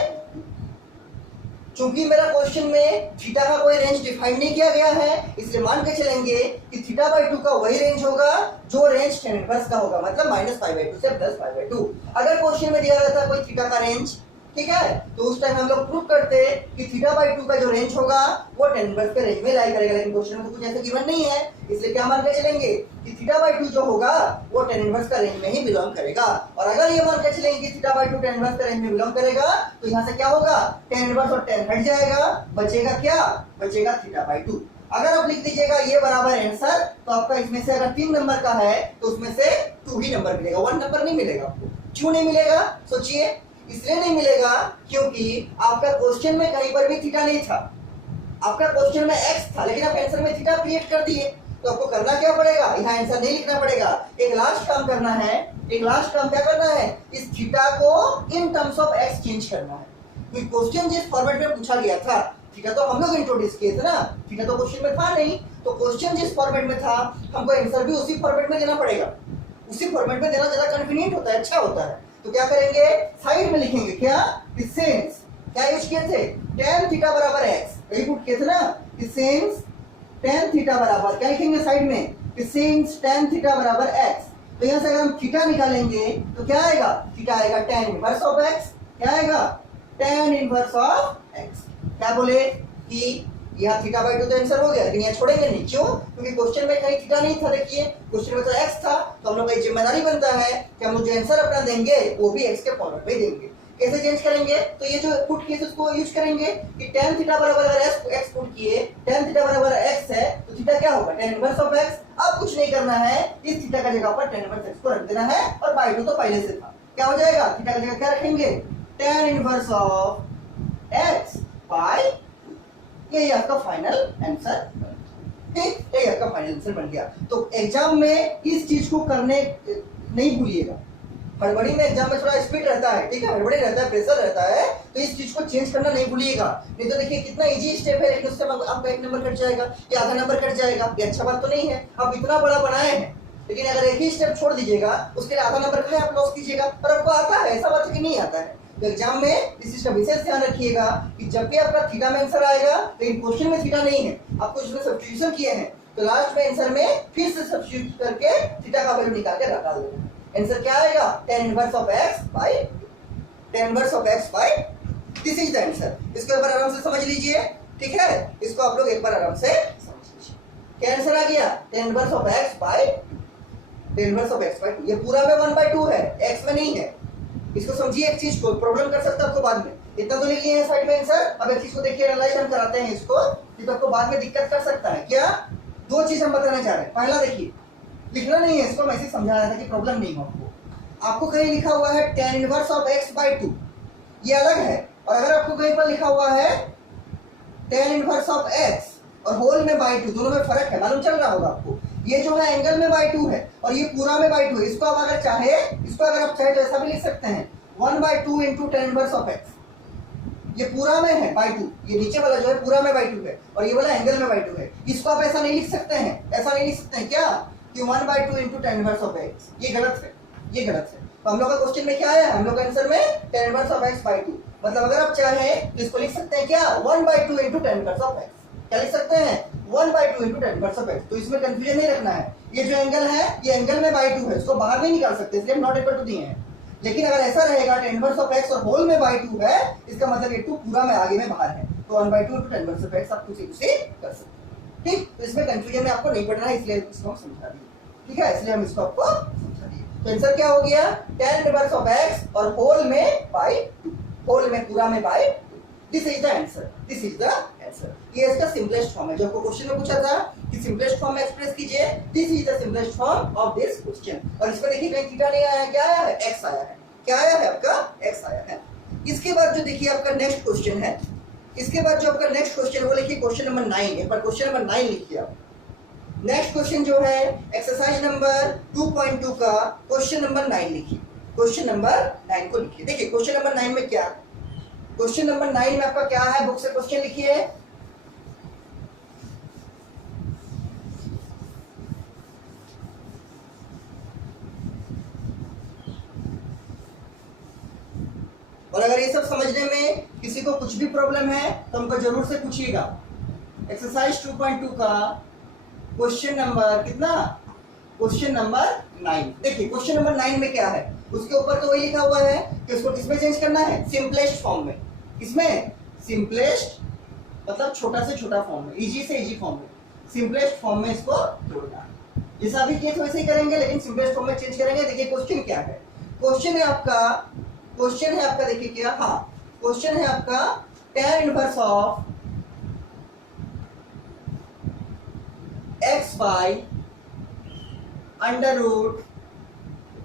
चूंकि मेरा क्वेश्चन में थीटा का कोई रेंज डिफाइन नहीं किया गया है, इसलिए मान के चलेंगे कि थीटा बाई 2 का वही रेंज होगा जो रेंज tan इनवर्स का होगा, मतलब -π/2 से +π/2। अगर क्वेश्चन में दिया रहता कोई थीटा का रेंज, ठीक है, तो उस टाइम हम लोग प्रूव करते कि थीटा बाई 2 का जो रेंज होगा वो tan इनवर्स के रेंज में लाई करेगा। लेकिन क्वेश्चन में तो कुछ ऐसा गिवन नहीं है, इसलिए क्या मान के चलेंगे कि थीटा बाई 2 जो होगा वो tan इनवर्स का रेंज में ही बिलोंग करेगा। और अगर ये मान के चलेंगे कि थीटा बाई 2 tan इनवर्स का रेंज में बिलोंग करेगा तो यहाँ से क्या होगा, tan इनवर्स और tan हट जाएगा, बचेगा क्या, बचेगा थीटा बाई 2। अगर आप लिख दीजिएगा ये बराबर आंसर, तो आपका इसमें से अगर 3 नंबर का है तो उसमें से 2 ही नंबर मिलेगा, 1 नंबर नहीं मिलेगा आपको। क्यों नहीं मिलेगा, सोचिए। इसलिए नहीं मिलेगा क्योंकि आपका क्वेश्चन में कहीं पर भी थीटा नहीं था, आपका क्वेश्चन में x था, लेकिन आप आंसर में थीटा क्रिएट कर दिए। तो आपको करना क्या पड़ेगा, यहाँ आंसर नहीं लिखना पड़ेगा, एक लास्ट काम करना है। एक लास्ट काम क्या करना है, इस थीटा को in terms of x change करना है। क्योंकि क्वेश्चन जिस फॉर्मेट में पूछा गया था, थीटा तो हम लोग इंट्रोड्यूस किए थे ना, थीटा तो क्वेश्चन में था नहीं, तो क्वेश्चन जिस फॉर्मेट में था हमको आंसर भी उसी फॉर्मेट में देना पड़ेगा। उसी फॉर्मेट में देना ज्यादा कन्वीनियंट होता है, अच्छा होता है। तो क्या करेंगे, साइड में लिखेंगे क्या, सिंस क्या यूज किए थे, tan थीटा बराबर x, यही पुट किए थे ना, सिंस tan थीटा बराबर क्या लिखेंगे साइड में, सिंस tan थीटा बराबर x। तो यहाँ से अगर हम थीटा निकालेंगे तो क्या आएगा, थीटा आएगा tan इनवर्स ऑफ x। क्या आएगा, tan इनवर्स ऑफ x। क्या बोले कि यहाँ थीटा बाई 2 तो आंसर हो गया, लेकिन यहाँ छोड़ेंगे नहीं। क्यों, क्योंकि क्वेश्चन में कहीं थीटा नहीं था। देखिए क्वेश्चन में तो x था, तो हम लोग का जिम्मेदारी बनता है कि हम लोग जो आंसर अपना देंगे वो भी x के फॉर्मेट में देंगे। कैसे चेंज करेंगे, तो ये जो पुट किए उसको यूज करेंगे कि tan थीटा बराबर अगर x पुट किए, tan थीटा बराबर x है तो थीटा क्या होगा, tan इनवर्स ऑफ x। अब कुछ नहीं करना है, इस थीटा का जगह पर tan इनवर्स x को रख देना है, और बाई 2 तो पहले से था। क्या हो जाएगा, थीटा का जगह क्या रखेंगे, tan inverse of x by. यही आपका फाइनल आंसर, ठीक, यही आपका फाइनल आंसर बन गया। तो एग्जाम में इस चीज को करने नहीं भूलिएगा, हड़बड़ी में एग्जाम में थोड़ा स्पीड रहता है, ठीक है, हड़बड़ी रहता है, प्रेशर रहता है, तो इस चीज को चेंज करना नहीं भूलिएगा। नहीं तो देखिए कितना इजी स्टेप है, लेकिन उससे आपका 1 नंबर कट जाएगा या आधा नंबर कट जाएगा। ये अच्छा बात तो नहीं है, आप इतना बड़ा बनाए हैं, लेकिन अगर एक ही स्टेप छोड़ दीजिएगा उसके लिए आधा नंबर का आप लॉस कीजिएगा। और आपको आता है, ऐसा बात है कि नहीं आता है। तो एग्जाम में इस चीज का विशेष ध्यान रखिएगा कि जब भी आपका थीटा में आंसर आएगा, लेकिन क्वेश्चन में थीटा नहीं है, आपको इसमें सब्स्टिट्यूशन किए हैं, तो लास्ट में आंसर में फिर से सब्स्टिट्यूट करके थीटा का वैल्यू निकाल के रखा देना। आंसर क्या आएगा? tan inverse of x by tan inverse of x by, this is the answer. इसको एक बार आराम से समझ लीजिए, ठीक है, इसको आप लोग एक बार आराम से समझ लीजिए। क्या आंसर आ गया? tan inverse of x by tan inverse of x by 2। ये पूरा में 1/2 है, x में नहीं है। इसको समझिए, एक चीज को प्रॉब्लम कर सकता है आपको बाद में। इतना तो लिख लिए हैं साइड में आंसर। अब एक चीज को देखिए, एनालाइज हम कराते हैं इसको, तो आपको बाद में दिक्कत कर सकता है। क्या? दो चीज हम बताना चाह रहे हैं। पहला देखिए, लिखना नहीं है इसको, मैं ऐसे समझा रहा था कि प्रॉब्लम नहीं हो आपको कहीं लिखा हुआ है tan inverse of x by 2, ये अलग है। और अगर आपको कहीं पर लिखा हुआ है tan इनवर्स ऑफ x और होल में बाय 2, दोनों में फर्क है, मालूम चल रहा होगा आपको। ये जो है एंगल में बाय 2 है और ये पूरा में बाय 2 है। इसको आप अगर चाहे, इसको अगर आप चाहे तो ऐसा भी लिख सकते हैं 1/2 into tan inverse of x। ये पूरा में है बाय 2, ये नीचे वाला जो है पूरा में बाय 2 है और ये वाला एंगल में बाय 2 है। इसको आप ऐसा नहीं लिख सकते हैं, ऐसा नहीं लिख सकते हैं क्या कि 1/2 into tan inverse of x। ये गलत है, ये गलत है। तो हम लोग का क्वेश्चन में क्या आया? हम लोग का आंसर में tan inverse of x by 2। मतलब अगर आप चाहें तो इसको लिख सकते हैं क्या 1/2 into tan inverse of x। क्या लिख सकते हैं? 1/2 into tan inverse of x। तो इसमें कंफ्यूजन नहीं रखना है। ये जो एंगल है, ये एंगल में बाय 2 है, इसको बाहर नहीं निकाल सकते, इसलिए हम नॉट इक्वल टू दिए हैं। लेकिन अगर ऐसा रहेगा tan इनवर्स ऑफ x और होल में बाय 2 है, इसका मतलब ये 2 पूरा में आगे में बाहर है, तो 1/2 into tan inverse of x आप कुछ इसे कर सकते हैं। ठीक, तो इसमें कंफ्यूजन में आपको नहीं पड़ना है, इसलिए इसको हम समझा दिए। ठीक है, इसलिए हम इसको आपको समझा दिए। तो आंसर क्या हो गया? tan इनवर्स ऑफ x और होल में बाय 2, होल में पूरा में by 2। This is the answer, this is the answer. ये इसका सिंपलेस्ट फॉर्म है। जो आपको क्वेश्चन में पूछा था कि सिंपलेस्ट फॉर्म में एक्सप्रेस कीजिए, this is the simplest form of this question. और इसमें देखिए कहीं थीटा नहीं आया है, क्या आया है? x आया है। क्या आया है? आपका x आया है। इसके बाद जो देखिए आपका नेक्स्ट क्वेश्चन है, इसके बाद जो आपका नेक्स्ट क्वेश्चन है वो लिखिए क्वेश्चन नंबर 9 है। पर क्वेश्चन नंबर 9 लिखिए आप। नेक्स्ट क्वेश्चन जो है एक्सरसाइज नंबर 2.2 का क्वेश्चन नंबर 9 लिखिए। क्वेश्चन नंबर 9 को लिखिए। देखिए क्वेश्चन नंबर 9 में क्या है? क्वेश्चन नंबर 9 में आपका क्या है? बुक से क्वेश्चन लिखिए। और अगर ये सब समझने में किसी को कुछ भी प्रॉब्लम है तो हमको जरूर से पूछिएगा। एक्सरसाइज 2.2 का क्वेश्चन नंबर कितना? Question number 9। देखिए क्वेश्चन नंबर 9 में क्या है, उसके ऊपर तो वही लिखा हुआ है कि उसको किसमें चेंज करना है? सिंपलेस्ट फॉर्म में। इसमें सिंपलेस्ट मतलब छोटा से छोटा फॉर्म में, इजी से इजी फॉर्म में, सिंपलेस्ट फॉर्म में इसको जोड़ना है। जैसा अभी किए थे वैसे ही करेंगे, लेकिन सिंपलेस्ट फॉर्म में चेंज करेंगे। देखिए क्वेश्चन क्या है? क्वेश्चन है आपका देखिए क्या, हाँ क्वेश्चन है आपका tan inverse of x by under root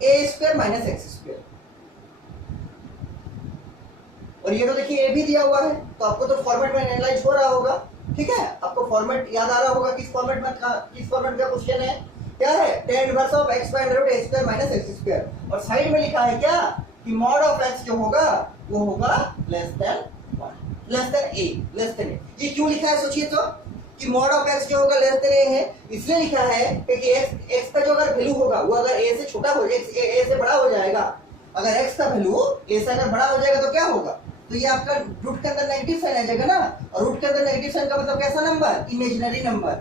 a² minus x²। और ये तो देखिए a भी दिया हुआ है, तो आपको तो फॉर्मेट में एनालाइज हो रहा होगा। ठीक है, आपको फॉर्मेट याद आ रहा होगा किस फॉर्मेट का क्वेश्चन है। क्या है? tan inverse of x by under root a² minus x²। और साइड में लिखा है क्या कि मॉड ऑफ x जो होगा वो होगा less than 1, less than a। ये क्यों लिखा है सोचिए तो, कि मॉड ऑफ x जो होगा लेस देन a है। इसलिए लिखा है कि x का जो अगर वैल्यू होगा वो अगर a से छोटा हो जाए, a से बड़ा हो जाएगा। अगर x का वैल्यू a से अगर बड़ा हो जाएगा तो क्या होगा? तो ये आपका रूट के अंदर नेगेटिव साइन आ जाएगा ना। और रूट के अंदर नेगेटिव साइन का मतलब कैसा नंबर? Imaginary number.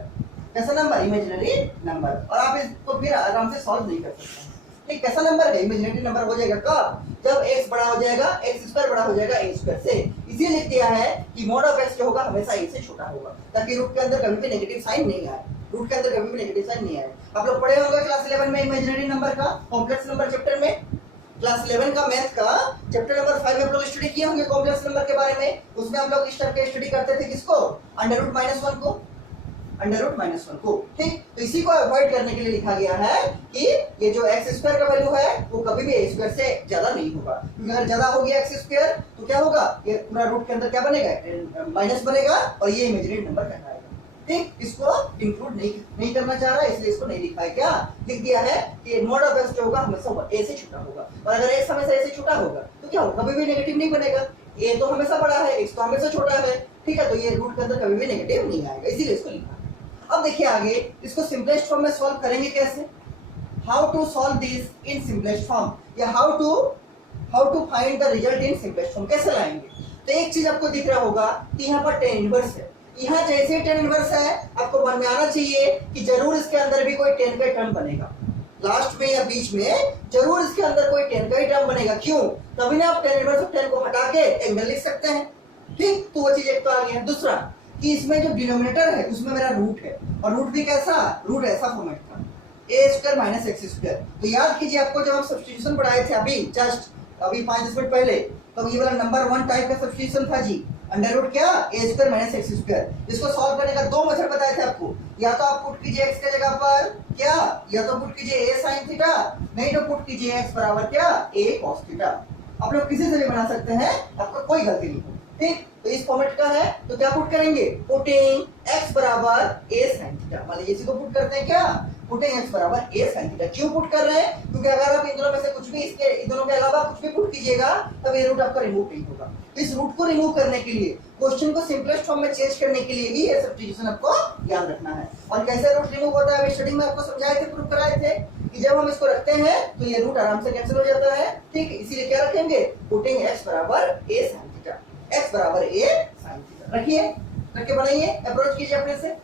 कैसा नंबर? Imaginary number. और आप इसको फिर आराम से सॉल्व नहीं कर सकते। ठीक, कैसा नंबर है? इमेजिनरी नंबर हो जाएगा कब? जब x बड़ा हो जाएगा, x² बड़ा हो जाएगा a² से। इसीलिए लिख दिया है कि मॉड ऑफ x जो होगा हमेशा a से छोटा होगा, ताकि रूट के अंदर कभी भी नेगेटिव साइन नहीं आए। रूट के अंदर कभी भी नेगेटिव साइन नहीं आए। आप लोग पढ़े होंगे क्लास 11 में इमेजिनरी नंबर का कॉम्प्लेक्स नंबर चैप्टर में। क्लास 11 का मैथ का चैप्टर नंबर 5 आप लोग स्टडी किए होंगे कॉम्प्लेक्स नंबर के बारे में। उसमें आप लोग इस टाइप का स्टडी करते थे, किसको? अंडर रूट माइनस 1 को, अंडर रूट माइनस 1 को। ठीक, तो इसी को अवॉइड करने के लिए लिखा गया है कि ये जो x² का वैल्यू है वो कभी भी a² से ज्यादा नहीं होगा। क्योंकि अगर ज्यादा हो गया x² तो क्या होगा? ये पूरा रूट के अंदर क्या बनेगा? माइनस बनेगा और ये इमेजिनरी नंबर कहलाएगा। ठीक, इसको इंक्लूड नहीं करना चाह रहा है, इसलिए इसको नहीं लिखा है। क्या लिख दिया है कि मोड ऑफ x जो होगा हमेशा a से छोटा होगा, और अगर x हमेशा a से छोटा होगा तो क्या होगा, कभी भी नेगेटिव नहीं बनेगा। a तो हमेशा बड़ा है, x तो हमेशा छोटा है, ठीक है, तो ये रूट के अंदर कभी भी नेगेटिव नहीं आएगा, इसीलिए इसको लिखा है। अब देखिए आगे इसको सिंपलेस्ट फॉर्म में सॉल्व करेंगे कैसे, how to solve this in simplest form, या how to find the result in simplest form, कैसे लाएंगे। तो एक चीज आपको दिख रहा होगा कि यहाँ पर tan इनवर्स है, यहाँ जैसे ही tan इनवर्स है आपको मन में आना चाहिए कि जरूर इसके अंदर भी कोई tan का टर्म बनेगा, लास्ट में या बीच में जरूर इसके अंदर कोई tan का ही टर्म बनेगा। क्यों, तभी ना आप tan इनवर्स ऑफ tan को हटा के एंगल लिख सकते हैं, ठीक, तो वो चीज एक तो आ गया। दूसरा कि इसमें जो डिनोमिनेटर है उसमें मेरा रूट है, और रूट भी कैसा, रूट ऐसा फॉर्मेट था a square minus x square. तो याद कीजिए आपको जब हम सब्स्टिट्यूशन पढ़ाए थे अभी जस्ट अभी 5 मिनट पहले, तो ये वाला नंबर 1 टाइप का सब्स्टिट्यूशन था जी, अंडर रूट क्या a square minus x square. इसको सॉल्व करने का 2 मेथड बताए थे आपको, या तो आप पुट कीजिए x के जगह पर क्या, या तो पुट कीजिए a sin थीटा, नहीं तो पुट कीजिए x बराबर क्या a cos थीटा। आप लोग किसी से भी बना सकते हैं, आपका कोई गलती नहीं है, ठीक। तो इस फॉर्मेट का है तो क्या पुट करेंगे, पुटिंग x बराबर a sin थीटा, मान लीजिए इसी को पुट करते हैं क्या, पुटिंग x बराबर a sin थीटा। क्यों पुट कर रहे हैं, क्योंकि अगर आप इन दोनों में से कुछ भी इसके इन दोनों के अलावा कुछ भी पुट कीजिएगा तब ये रूट आपका रिमूव नहीं होगा। इस रूट को रिमूव करने के लिए, क्वेश्चन को सिंपलेस्ट फॉर्म में चेंज करने के लिए भी ये सब्स्टिट्यूशन आपको याद रखना है। और कैसे रूट रिमूव होता है, स्टडी में आपको समझाए थे, प्रूव कराए थे कि जब हम इसको रखते हैं तो ये रूट आराम से कैंसिल हो जाता है, ठीक। इसीलिए क्या रखेंगे, पुटिंग x बराबर a sin थीटा, x बराबर a sin थीटा रखिए, रख के बनाइए, अप्रोच कीजिए अपने से,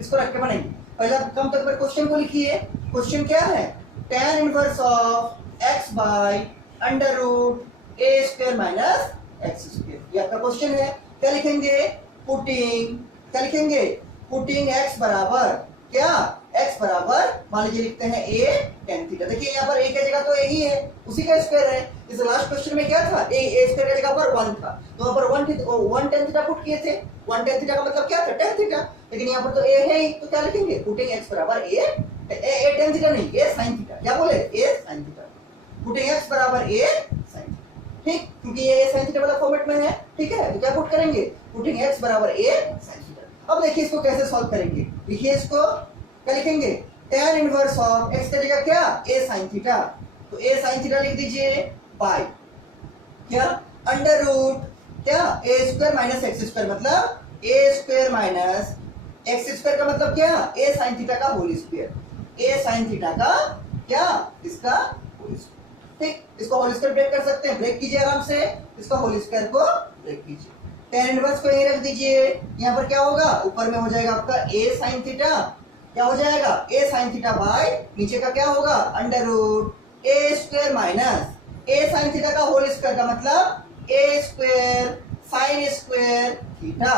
इसको रख के बनाइए। पहला कम तक पर क्वेश्चन को लिखिए, क्वेश्चन क्या है, tan inverse of x by under root a square minus x square, ये आपका क्वेश्चन है। क्या लिखेंगे, पुटिंग, क्या लिखेंगे, पुटिंग x बराबर क्या, x बराबर मान लीजिए लिखते हैं a tan थीटा। देखिए यहाँ पर a की जगह तो a ही है, उसी का स्क्वायर है। इस लास्ट क्वेश्चन में क्या था, a स्क्वायर की जगह पर 1 था, तो वहां पर 1 tan थीटा पुट किए थे। 1 tan थीटा का मतलब क्या था, tan थीटा, लेकिन यहाँ पर तो a है ही, तो क्या लिखेंगे, पुटिंग x बराबर a tan थीटा नहीं, a sin थीटा, क्या बोले, a sin theta, putting x बराबर a sin, ठीक, क्योंकि ये sin थीटा वाला फॉर्मेट में है, ठीक है। तो क्या पुट करेंगे, पुटिंग x बराबर a sin थीटा। अब देखिए इसको कैसे सॉल्व करेंगे, लिखिए इसको, क्या लिखेंगे, tan इनवर्स ऑफ x की जगह क्या, a sin थीटा, तो a sin थीटा लिख दीजिए बाय क्या, अंडर रूट क्या, a square minus x square, मतलब a square minus x square का मतलब क्या, a sin थीटा का whole square, a sin theta का क्या, इसका होल स्क्वायर, ठीक। इसको होल स्क्वायर ब्रेक कर सकते हैं, ब्रेक कीजिए आराम से, इसका होल स्क्वायर को ब्रेक कीजिए, tan इनवर्स को यहीं रख दीजिए। यहाँ पर क्या होगा, ऊपर में हो जाएगा आपका a sin थीटा, क्या हो जाएगा, a sin थीटा बाय नीचे का क्या होगा, under root a square minus a sin theta का होल स्क्वायर का मतलब a square sin square theta,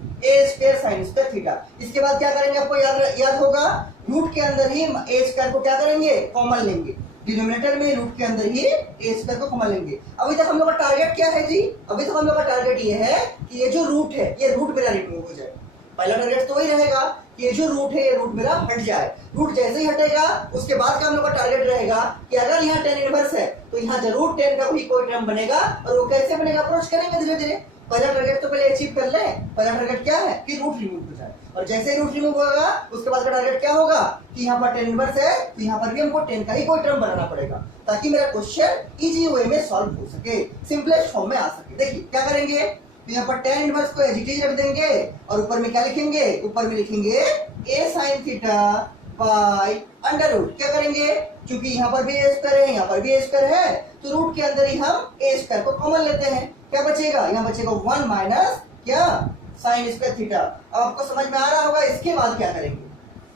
a square sin square theta. इसके बाद क्या करेंगे, आपको याद होगा, रूट के अंदर ही a स्क्वायर को क्या करेंगे, कॉमन लेंगे, डिनोमिनेटर में रूट के अंदर ही a स्क्वायर को कॉमन लेंगे। अभी तक हम लोग का टारगेट क्या है जी, अभी तक हम लोग का टारगेट ये है कि ये जो रूट है ये रूट मेरा रिमूव हो जाए। पहला टारगेट तो वही रहेगा कि ये जो रूट है ये रूट मेरा हट जाए। रूट जैसे ही हटेगा उसके बाद का हम लोग का टारगेट रहेगा कि अगर यहाँ tan इनवर्स है तो यहाँ जरूर tan का भी कोई टर्म बनेगा, और वो कैसे बनेगा, अप्रोच करेंगे धीरे धीरे। पहला टारगेट तो पहले अचीव कर ले, पहला टारगेट क्या है कि रूट रिमूव हो जाए, और जैसे ही रूट रिमूव होगा उसके बाद का टारगेट क्या होगा कि यहाँ पर tan इनवर्स है तो यहाँ पर भी हमको tan का ही कोई टर्म बनाना पड़ेगा, ताकि मेरा क्वेश्चन इजी वे में सॉल्व हो सके, सिंपलेस्ट फॉर्म में आ सके। देखिए क्या करेंगे, तो यहाँ पर tan इनवर्स को एज इट इज रख देंगे, और ऊपर में क्या लिखेंगे, ऊपर में लिखेंगे a sin theta by under root, क्या करेंगे, क्योंकि यहाँ पर भी a स्क्वायर है, यहाँ पर भी a स्क्वायर है, तो रूट के अंदर ही हम a स्क्वायर को कॉमन लेते हैं। क्या बचेगा, यहाँ बचेगा 1 माइनस क्या, sin स्क्वायर थीटा। अब आपको समझ में आ रहा होगा इसके बाद क्या करेंगे,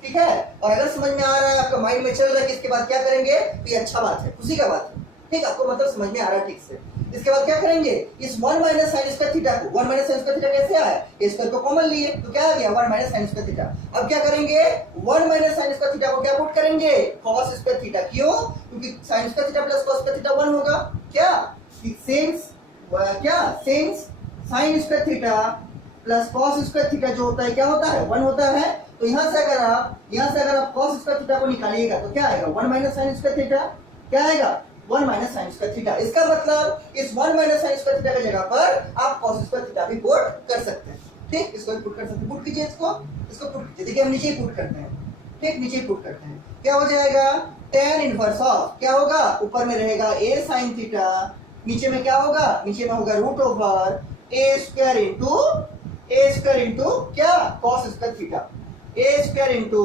ठीक है। और अगर समझ में आ रहा है, आपका माइंड में चल रहा है कि इसके बाद क्या करेंगे, तो ये अच्छा बात है, खुशी का बात है, ठीक, आपको मतलब समझ में आ रहा है ठीक से। इसके बाद क्या करेंगे, इस 1 माइनस साइन स्क्वायर थीटा को, 1 माइनस साइन स्क्वायर थीटा कैसे आया, ए स्क्वायर को कॉमन लिए तो क्या आ गया 1 माइनस साइन स्क्वायर थीटा। अब क्या करेंगे, 1 माइनस साइन स्क्वायर थीटा को क्या पुट करेंगे, cos स्क्वायर थीटा। क्यों, क्योंकि sine square theta plus cos square theta 1 होगा। क्या, सिंस क्या, since sine square theta plus cos square theta जो होता है क्या होता है 1 होता है। तो यहाँ से अगर आप cos स्क्वायर थीटा को निकालिएगा तो क्या आएगा 1 माइनस साइन स्क्वायर थीटा, क्या आएगा 1 माइनस साइन स्क्वायर थीटा। इसका मतलब इस 1 माइनस साइन स्क्वायर थीटा की जगह पर आप cos स्क्वायर थीटा भी पुट कर सकते हैं। ठीक, इसको भी पुट कर सकते हैं, पुट कीजिए इसको पुट कीजिए। देखिए हम नीचे ही पुट करते हैं, ठीक, नीचे ही पुट करते हैं। क्या हो जाएगा, tan इनवर्स ऑफ क्या होगा, ऊपर में रहेगा a sin थीटा, नीचे में क्या होगा, नीचे में होगा root over a square into क्या, cos square theta, a square into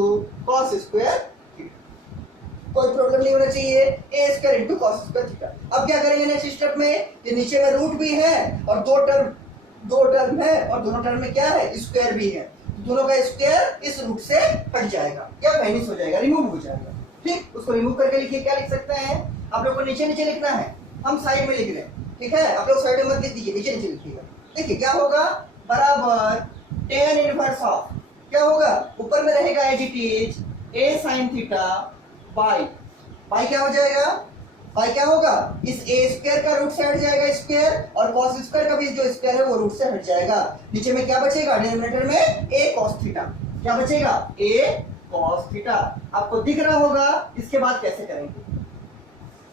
cos square theta. कोई प्रॉब्लम नहीं होना चाहिए, a square into cos square theta. अब क्या करेंगे नेक्स्ट स्टेप में, ये नीचे में रूट भी है और दो टर्म है और दोनों टर्म में क्या है, स्क्वायर भी है, दोनों का स्क्वायर इस रूट से हट जाएगा या माइनस हो जाएगा, रिमूव हो जाएगा। ठीक, उसको रिमूव करके लिखिए, क्या लिख सकते हैं आप लोग को, नीचे नीचे लिखना है, हम साइड में लिख रहे हैं, ठीक है, आप लोग साइड में मत लिख दीजिए, नीचे नीचे लिखिएगा। देखिए क्या होगा, बराबर tan इनवर्स ऑफ क्या होगा, ऊपर में रहेगा as it is a sin theta by क्या हो जाएगा, बाई क्या होगा, इस a स्क्वायर का रूट से हट जाएगा स्क्वायर, और cos स्क्वायर का भी जो स्क्वायर है वो रूट से हट जाएगा। नीचे में क्या बचेगा, डिनोमिनेटर में a cos थीटा, क्या बचेगा, a cos थीटा। आपको दिख रहा होगा, इसके बाद कैसे करेंगे,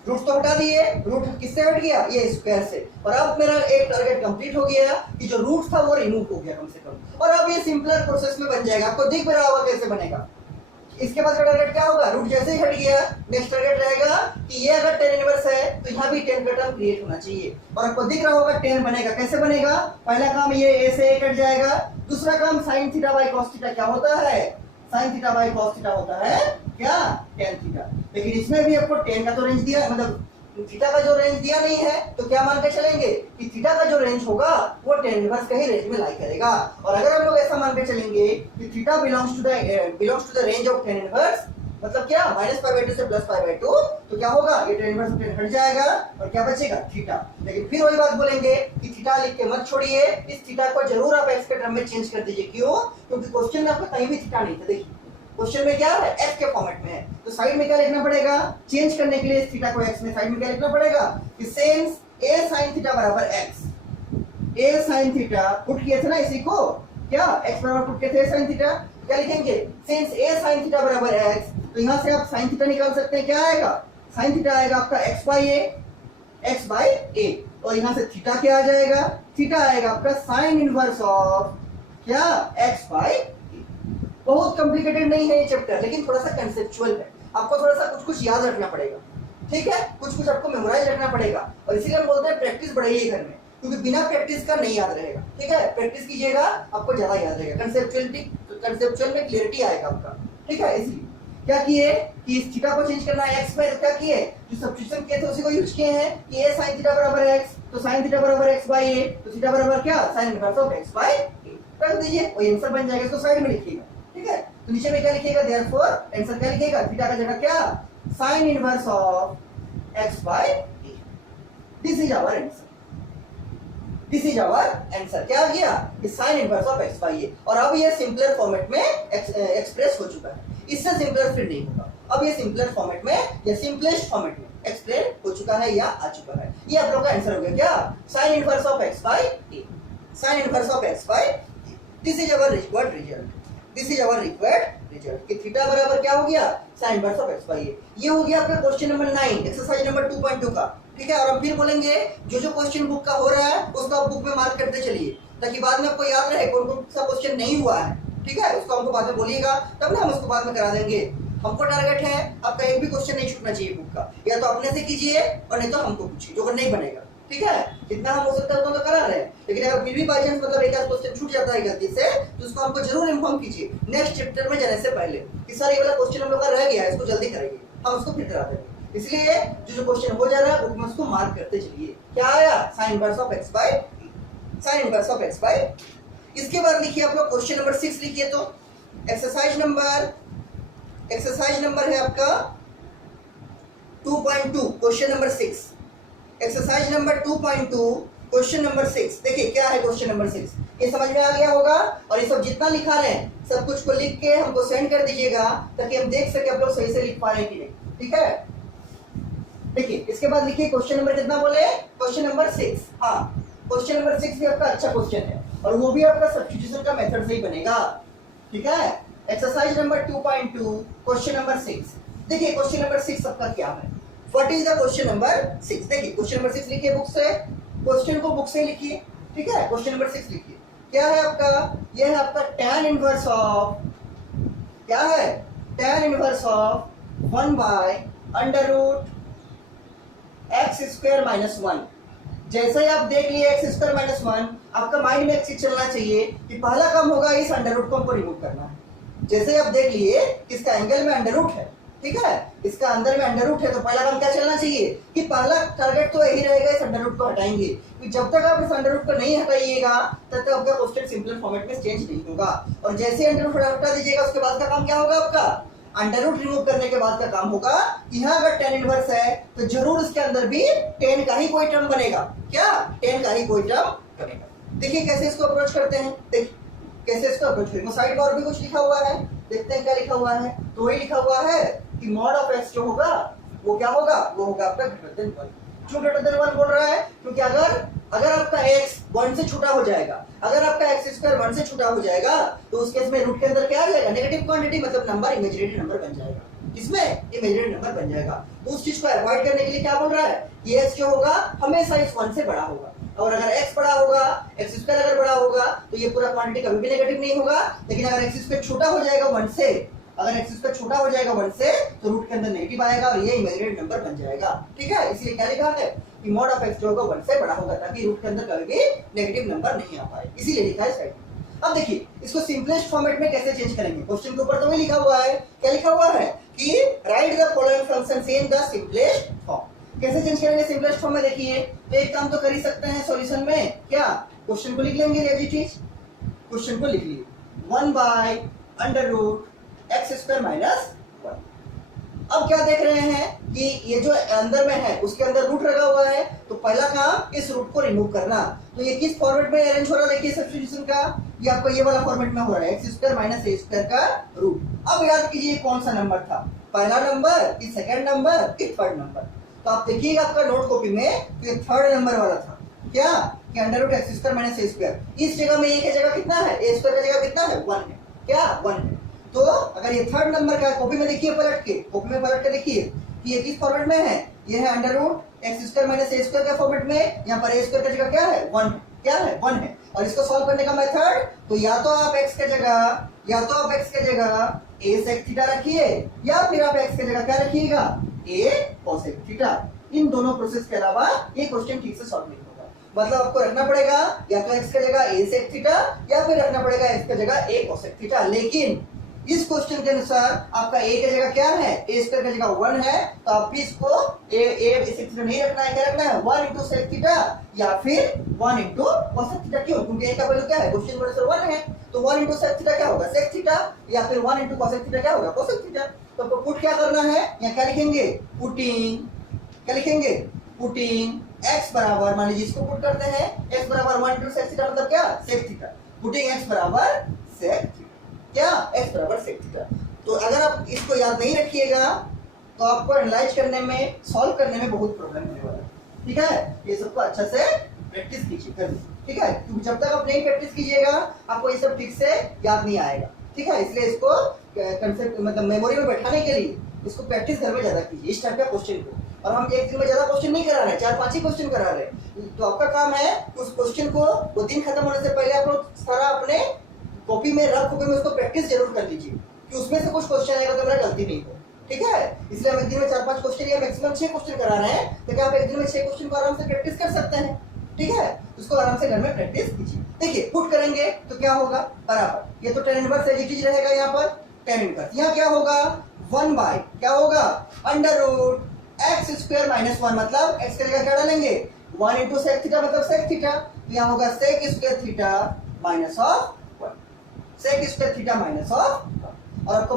रूट तो हटा दिए, रूट किससे हट गया, ये स्क्वायर से, और अब मेरा एक टारगेट कंप्लीट हो गया कि जो रूट था वो रिमूव हो गया कम से कम, और अब ये सिंपलर प्रोसेस में बन जाएगा। आपको दिख रहा होगा कैसे बनेगा। इसके बाद टारगेट क्या होगा, रूट जैसे ही हट गया, नेक्स्ट टारगेट रहेगा कि ये अगर tan इनवर्स है तो यहाँ भी tan का टर्म क्रिएट होना चाहिए, और आपको दिख रहा होगा tan बनेगा। कैसे बनेगा, पहला काम ये a से a कट जाएगा, दूसरा काम sin theta by cos theta क्या होता है, sin theta by cos theta होता है क्या, tan थीटा। लेकिन इसमें भी आपको tan का तो रेंज दिया, मतलब थीटा का जो रेंज दिया नहीं है, तो क्या मान के चलेंगे कि थीटा का जो रेंज होगा वो tan इनवर्स का ही रेंज में लाई करेगा। और अगर हम लोग ऐसा मान के चलेंगे कि theta belongs to the range of tan inverse, मतलब क्या, -π/2 से +π/2, तो क्या होगा, ये tan इनवर्स tan हट जाएगा और क्या बचेगा, थीटा। लेकिन फिर वही बात बोलेंगे कि थीटा लिख के मत छोड़िए, इस थीटा को जरूर आप x के टर्म में चेंज कर दीजिए। क्यों, क्योंकि क्वेश्चन में आपका कहीं भी थीटा नहीं था। देखिए क्वेश्चन में क्या है, x के फॉर्मेट में है, तो साइड में क्या लिखना पड़ेगा, चेंज करने के लिए इस थीटा को x में, साइड में क्या लिखना पड़ेगा कि सिंस a sin थीटा बराबर x, a sin theta put किए थे ना इसी को, क्या x बराबर पुट किए थे sin थीटा, क्या लिखेंगे, सिंस a sin थीटा बराबर x, तो यहां से आप sin थीटा निकाल सकते हैं। क्या आएगा, sin थीटा आएगा आपका x बाई a, और यहां से थीटा क्या आ जाएगा, थीटा आएगा आपका sin इनवर्स ऑफ क्या, x बाई। बहुत कॉम्प्लिकेटेड नहीं है ये चैप्टर, लेकिन थोड़ा सा कंसेप्चुअल है, आपको थोड़ा सा कुछ याद रखना पड़ेगा, ठीक है, कुछ आपको मेमोराइज रखना पड़ेगा, और इसीलिए हम बोलते हैं प्रैक्टिस बढ़ाइए घर में, क्योंकि बिना प्रैक्टिस का नहीं याद रहेगा। ठीक है, प्रैक्टिस कीजिएगा, आपको ज्यादा याद रहेगा, कंसेप्चुअल में क्लियरिटी आएगा आपका। ठीक है, इसलिए क्या किए कि इस थीटा को चेंज करना है x में, क्या किए, जो सब्स्टिट्यूशन किए थे उसी को यूज किए हैं कि a sin थीटा बराबर x, तो sin थीटा बराबर x बाई a, तो थीटा बराबर क्या, sin inverse of x by a, रख दीजिए, वही आंसर बन जाएगा। इसको साइड में लिखिएगा, ठीक है, तो नीचे में क्या लिखिएगा, देयरफॉर आंसर क्या लिखिएगा, थीटा का जगह क्या, sin inverse of x by a। This is our answer, this is our answer. क्या आ गया, sin inverse of x by a, और अब ये सिंपलर फॉर्मेट में एक्सप्रेस हो चुका है, इससे सिंपलर फिर नहीं होगा। अब ये सिंपलर फॉर्मेट में या सिंपलेस्ट फॉर्मेट में एक्सप्लेन हो चुका है या आ चुका है। ये आप लोग का आंसर हो गया क्या, sin inverse of x by a, sin inverse of x by a। This is our required result, this is our required result कि थीटा बराबर क्या हो गया, sin inverse of x by a। ये हो गया आपका क्वेश्चन नंबर 9 एक्सरसाइज नंबर 2.2 का। ठीक है, और हम फिर बोलेंगे जो क्वेश्चन बुक का हो रहा है उसको आप बुक में मार्क करते चलिए, ताकि बाद में आपको याद रहे कौन कौन सा क्वेश्चन नहीं हुआ है। ठीक है, उसको हमको बाद में बोलिएगा, तब ना हम उसको बाद में करा देंगे। हमको टारगेट है आपका एक भी क्वेश्चन नहीं छूटना चाहिए बुक का, या तो अपने से कीजिए और नहीं तो हमको पूछिए, जो नहीं बनेगा। ठीक है, जितना हम हो सकता है उतना तो करा रहे हैं, लेकिन अगर फिर भी बाई चांस मतलब एक आध क्वेश्चन छूट जाता है गलती से, तो उसको हमको जरूर इन्फॉर्म कीजिए नेक्स्ट चैप्टर में जाने से पहले कि सर ये वाला क्वेश्चन हम लोग का रह गया है, इसको जल्दी करेंगे, हम उसको फिर करा देंगे। इसलिए जो क्वेश्चन हो जा रहा है बुक में उसको मार्क करते चलिए। क्या आया, sin inverse of x by, sin inverse of x by. इसके बाद लिखिए आप लोग क्वेश्चन नंबर 6 लिखिए, तो एक्सरसाइज नंबर है आपका 2.2 question number 6, exercise number 2.2 question number 6। देखिए क्या है क्वेश्चन नंबर 6, ये समझ में आ गया होगा, और ये सब जितना लिखा रहे हैं सब कुछ को लिख के हमको सेंड कर दीजिएगा, ताकि हम देख सके आप लोग सही से लिख पा रहे हैं कि नहीं। ठीक है, देखिए इसके बाद लिखिए क्वेश्चन नंबर कितना बोले, क्वेश्चन नंबर 6। हाँ, क्वेश्चन नंबर 6 भी आपका अच्छा क्वेश्चन है, और वो भी आपका सब्स्टिट्यूशन का मेथड से ही बनेगा। ठीक है, एक्सरसाइज नंबर 2.2 क्वेश्चन नंबर 6। देखिए क्वेश्चन नंबर 6 आपका क्या है, what is the question number 6। देखिए क्वेश्चन नंबर 6 लिखिए बुक से, क्वेश्चन को बुक से लिखिए। ठीक है, क्वेश्चन नंबर 6 लिखिए, क्या है आपका, ये है आपका tan इनवर्स ऑफ, क्या है, tan inverse of 1 by under root x square minus 1। जैसे ही आप देख लिए एक्स स्क्वायर माइनस 1, आपका माइंड में एक चीज चलना चाहिए कि पहला काम होगा इस अंडर रूट को हमको रिमूव करना है। जैसे ही आप देख लिए इसका एंगल में अंडर रूट है, ठीक है, इसका अंदर में अंडर रूट है, तो पहला काम क्या चलना चाहिए कि पहला टारगेट तो यही रहेगा, इस अंडर रूट को हटाएंगे। तो जब तक आप इस अंडर रूट को नहीं हटाइएगा तब तक आपका क्वेश्चन सिंपल फॉर्मेट में चेंज नहीं होगा। और जैसे अंडर रूट हटा दीजिएगा उसके बाद का काम क्या होगा, आपका अंडर रूट रिमूव करने के बाद का काम होगा, यहाँ अगर tan इनवर्स है तो जरूर इसके अंदर भी tan का ही कोई टर्म बनेगा। क्या, tan का ही कोई टर्म बनेगा। देखिए कैसे इसको अप्रोच करते हैं, देखिए कैसे इसको अप्रोच करेंगे। साइड बार भी कुछ लिखा हुआ है, देखते हैं क्या लिखा हुआ है। तो वही लिखा हुआ है कि मॉड ऑफ x जो होगा वो क्या होगा, वो होगा आपका ग्रेटर देन 1। क्यों ग्रेटर देन 1 बोल रहा है, क्योंकि अगर आपका x 1 से छोटा हो जाएगा, अगर आपका x स्क्वायर 1 से छोटा हो जाएगा तो उस केस में रूट के अंदर क्या आ जाएगा, नेगेटिव क्वांटिटी, मतलब नंबर इमेजिनरी नंबर बन जाएगा। किसमें, इमेजिनरी नंबर बन जाएगा। तो उस चीज को अवॉइड करने के लिए क्या बोल रहा है कि x जो होगा हमेशा इस 1 से बड़ा होगा, और अगर x बड़ा होगा, x स्क्वायर अगर बड़ा होगा तो ये पूरा क्वांटिटी कभी भी नेगेटिव नहीं होगा। लेकिन अगर x स्क्वायर छोटा हो जाएगा 1 से, अगर x स्क्वायर छोटा हो जाएगा 1 से तो रूट के अंदर नेगेटिव आएगा और ये इमेजिनरी नंबर बन जाएगा। ठीक है, इसलिए क्या लिखा है कि मॉड ऑफ x जो होगा 1 से बड़ा होगा, ताकि रूट के अंदर कभी भी नेगेटिव नंबर नहीं आ पाए, इसीलिए लिखा है साइड। अब देखिए इसको सिंपलेस्ट फॉर्मेट में कैसे चेंज करेंगे। क्वेश्चन के ऊपर तो वही लिखा हुआ है, क्या लिखा हुआ है कि right the following functions in the simplest form. कैसे चेंज करेंगे सिंपलेस्ट फॉर्म में, देखिए तो एक काम तो कर ही सकते हैं सॉल्यूशन में, क्या क्वेश्चन को लिख लेंगे एज इट इज, क्वेश्चन को लिख लिए 1 by under root x square minus 1। अब क्या देख रहे हैं कि ये जो अंदर में है उसके अंदर रूट लगा हुआ है, तो पहला काम इस रूट को रिमूव करना। तो ये किस फॉर्मेट में अरेंज हो रहा है, देखिए सब्स्टिट्यूशन का, ये आपको ये वाला फॉर्मेट में हो रहा है, x square minus a square का रूट। अब याद कीजिए कौन सा नंबर था, पहला नंबर कि सेकंड नंबर कि थर्ड नंबर। तो आप देखिएगा आपका नोट कॉपी में तो ये थर्ड नंबर वाला था, क्या कि under root x square minus a square. इस जगह में ए की जगह कितना है, ए स्क्वायर की जगह कितना है 1 है, क्या 1 है। तो अगर ये थर्ड नंबर का कॉपी में देखिए, पलट के कॉपी में पलट के देखिए कि ये किस फॉर्मेट में है, ये है under root x square minus a square का फॉर्मेट में। यहाँ पर ए स्क्वायर की जगह क्या है 1 है, क्या है 1 है। और इसको सॉल्व करने का मेथड, तो या तो आप x के जगह a sec थीटा रखिए, या फिर आप x के जगह क्या रखिएगा a cosec थीटा। इन दोनों प्रोसेस के अलावा ये क्वेश्चन ठीक से सॉल्व नहीं होगा। मतलब आपको रखना पड़ेगा या तो x के जगह a sec थीटा, या फिर रखना पड़ेगा x के जगह a cosec थीटा। लेकिन इस क्वेश्चन के अनुसार आपका a की जगह क्या है, a स्क्वायर की जगह 1 है, तो आप भी इसको a sec थीटा नहीं रखना है, क्या रखना है 1 into sec थीटा या फिर 1 into cosec थीटा। क्यों, क्योंकि a का वैल्यू क्या है, क्वेश्चन में 1 है, तो 1 into sec थीटा क्या होगा sec थीटा, या फिर 1 into cosec थीटा क्या होगा cosec थीटा। तो आपको पुट क्या करना है, या क्या लिखेंगे पुटिंग, क्या लिखेंगे पुटिंग x बराबर, मान लीजिए इसको पुट करते हैं, x बराबर 1 into sec थीटा मतलब क्या sec थीटा, पुटिंग x बराबर sec थीटा, क्या x बराबर sec थीटा। तो अगर आप इसको याद नहीं रखिएगा तो आपको एनालाइज करने में, सॉल्व करने में बहुत प्रॉब्लम होने वाला है। ठीक है, ये सबको अच्छा से प्रैक्टिस कीजिए कर, ठीक है, क्योंकि जब तक आप नहीं प्रैक्टिस कीजिएगा आपको ये सब ठीक से याद नहीं आएगा। ठीक है, इसलिए इसको कंसेप्ट मतलब मेमोरी में बैठाने के लिए इसको प्रैक्टिस घर में ज्यादा कीजिए इस टाइप का क्वेश्चन को। और हम एक दिन में ज्यादा क्वेश्चन नहीं करा रहे हैं, 4-5 ही क्वेश्चन करा रहे हैं। तो आपका काम है उस क्वेश्चन को वो दिन खत्म होने से पहले आप लोग सारा अपने कॉपी में, रफ कॉपी में उसको प्रैक्टिस जरूर कर लीजिए कि उसमें से कुछ क्वेश्चन आएगा तो मेरा गलती नहीं हो। ठीक है, इसलिए हम एक दिन में 4-5 क्वेश्चन या मैक्सिमम 6 क्वेश्चन करा रहे हैं, तो क्या आप एक दिन में 6 क्वेश्चन को आराम से प्रैक्टिस कर सकते हैं। ठीक है, उसको आराम से घर में प्रैक्टिस कीजिए। देखिए पुट करेंगे तो क्या होगा बराबर, ये तो tan inverse as it is रहेगा, यहाँ पर tan इनवर्स, यहाँ क्या होगा 1 बाय क्या होगा under root x square minus 1, मतलब x की जगह क्या डालेंगे 1 into sec थीटा मतलब sec थीटा, तो यहाँ होगा sec square theta minus of 1, sec square theta minus of, और आपको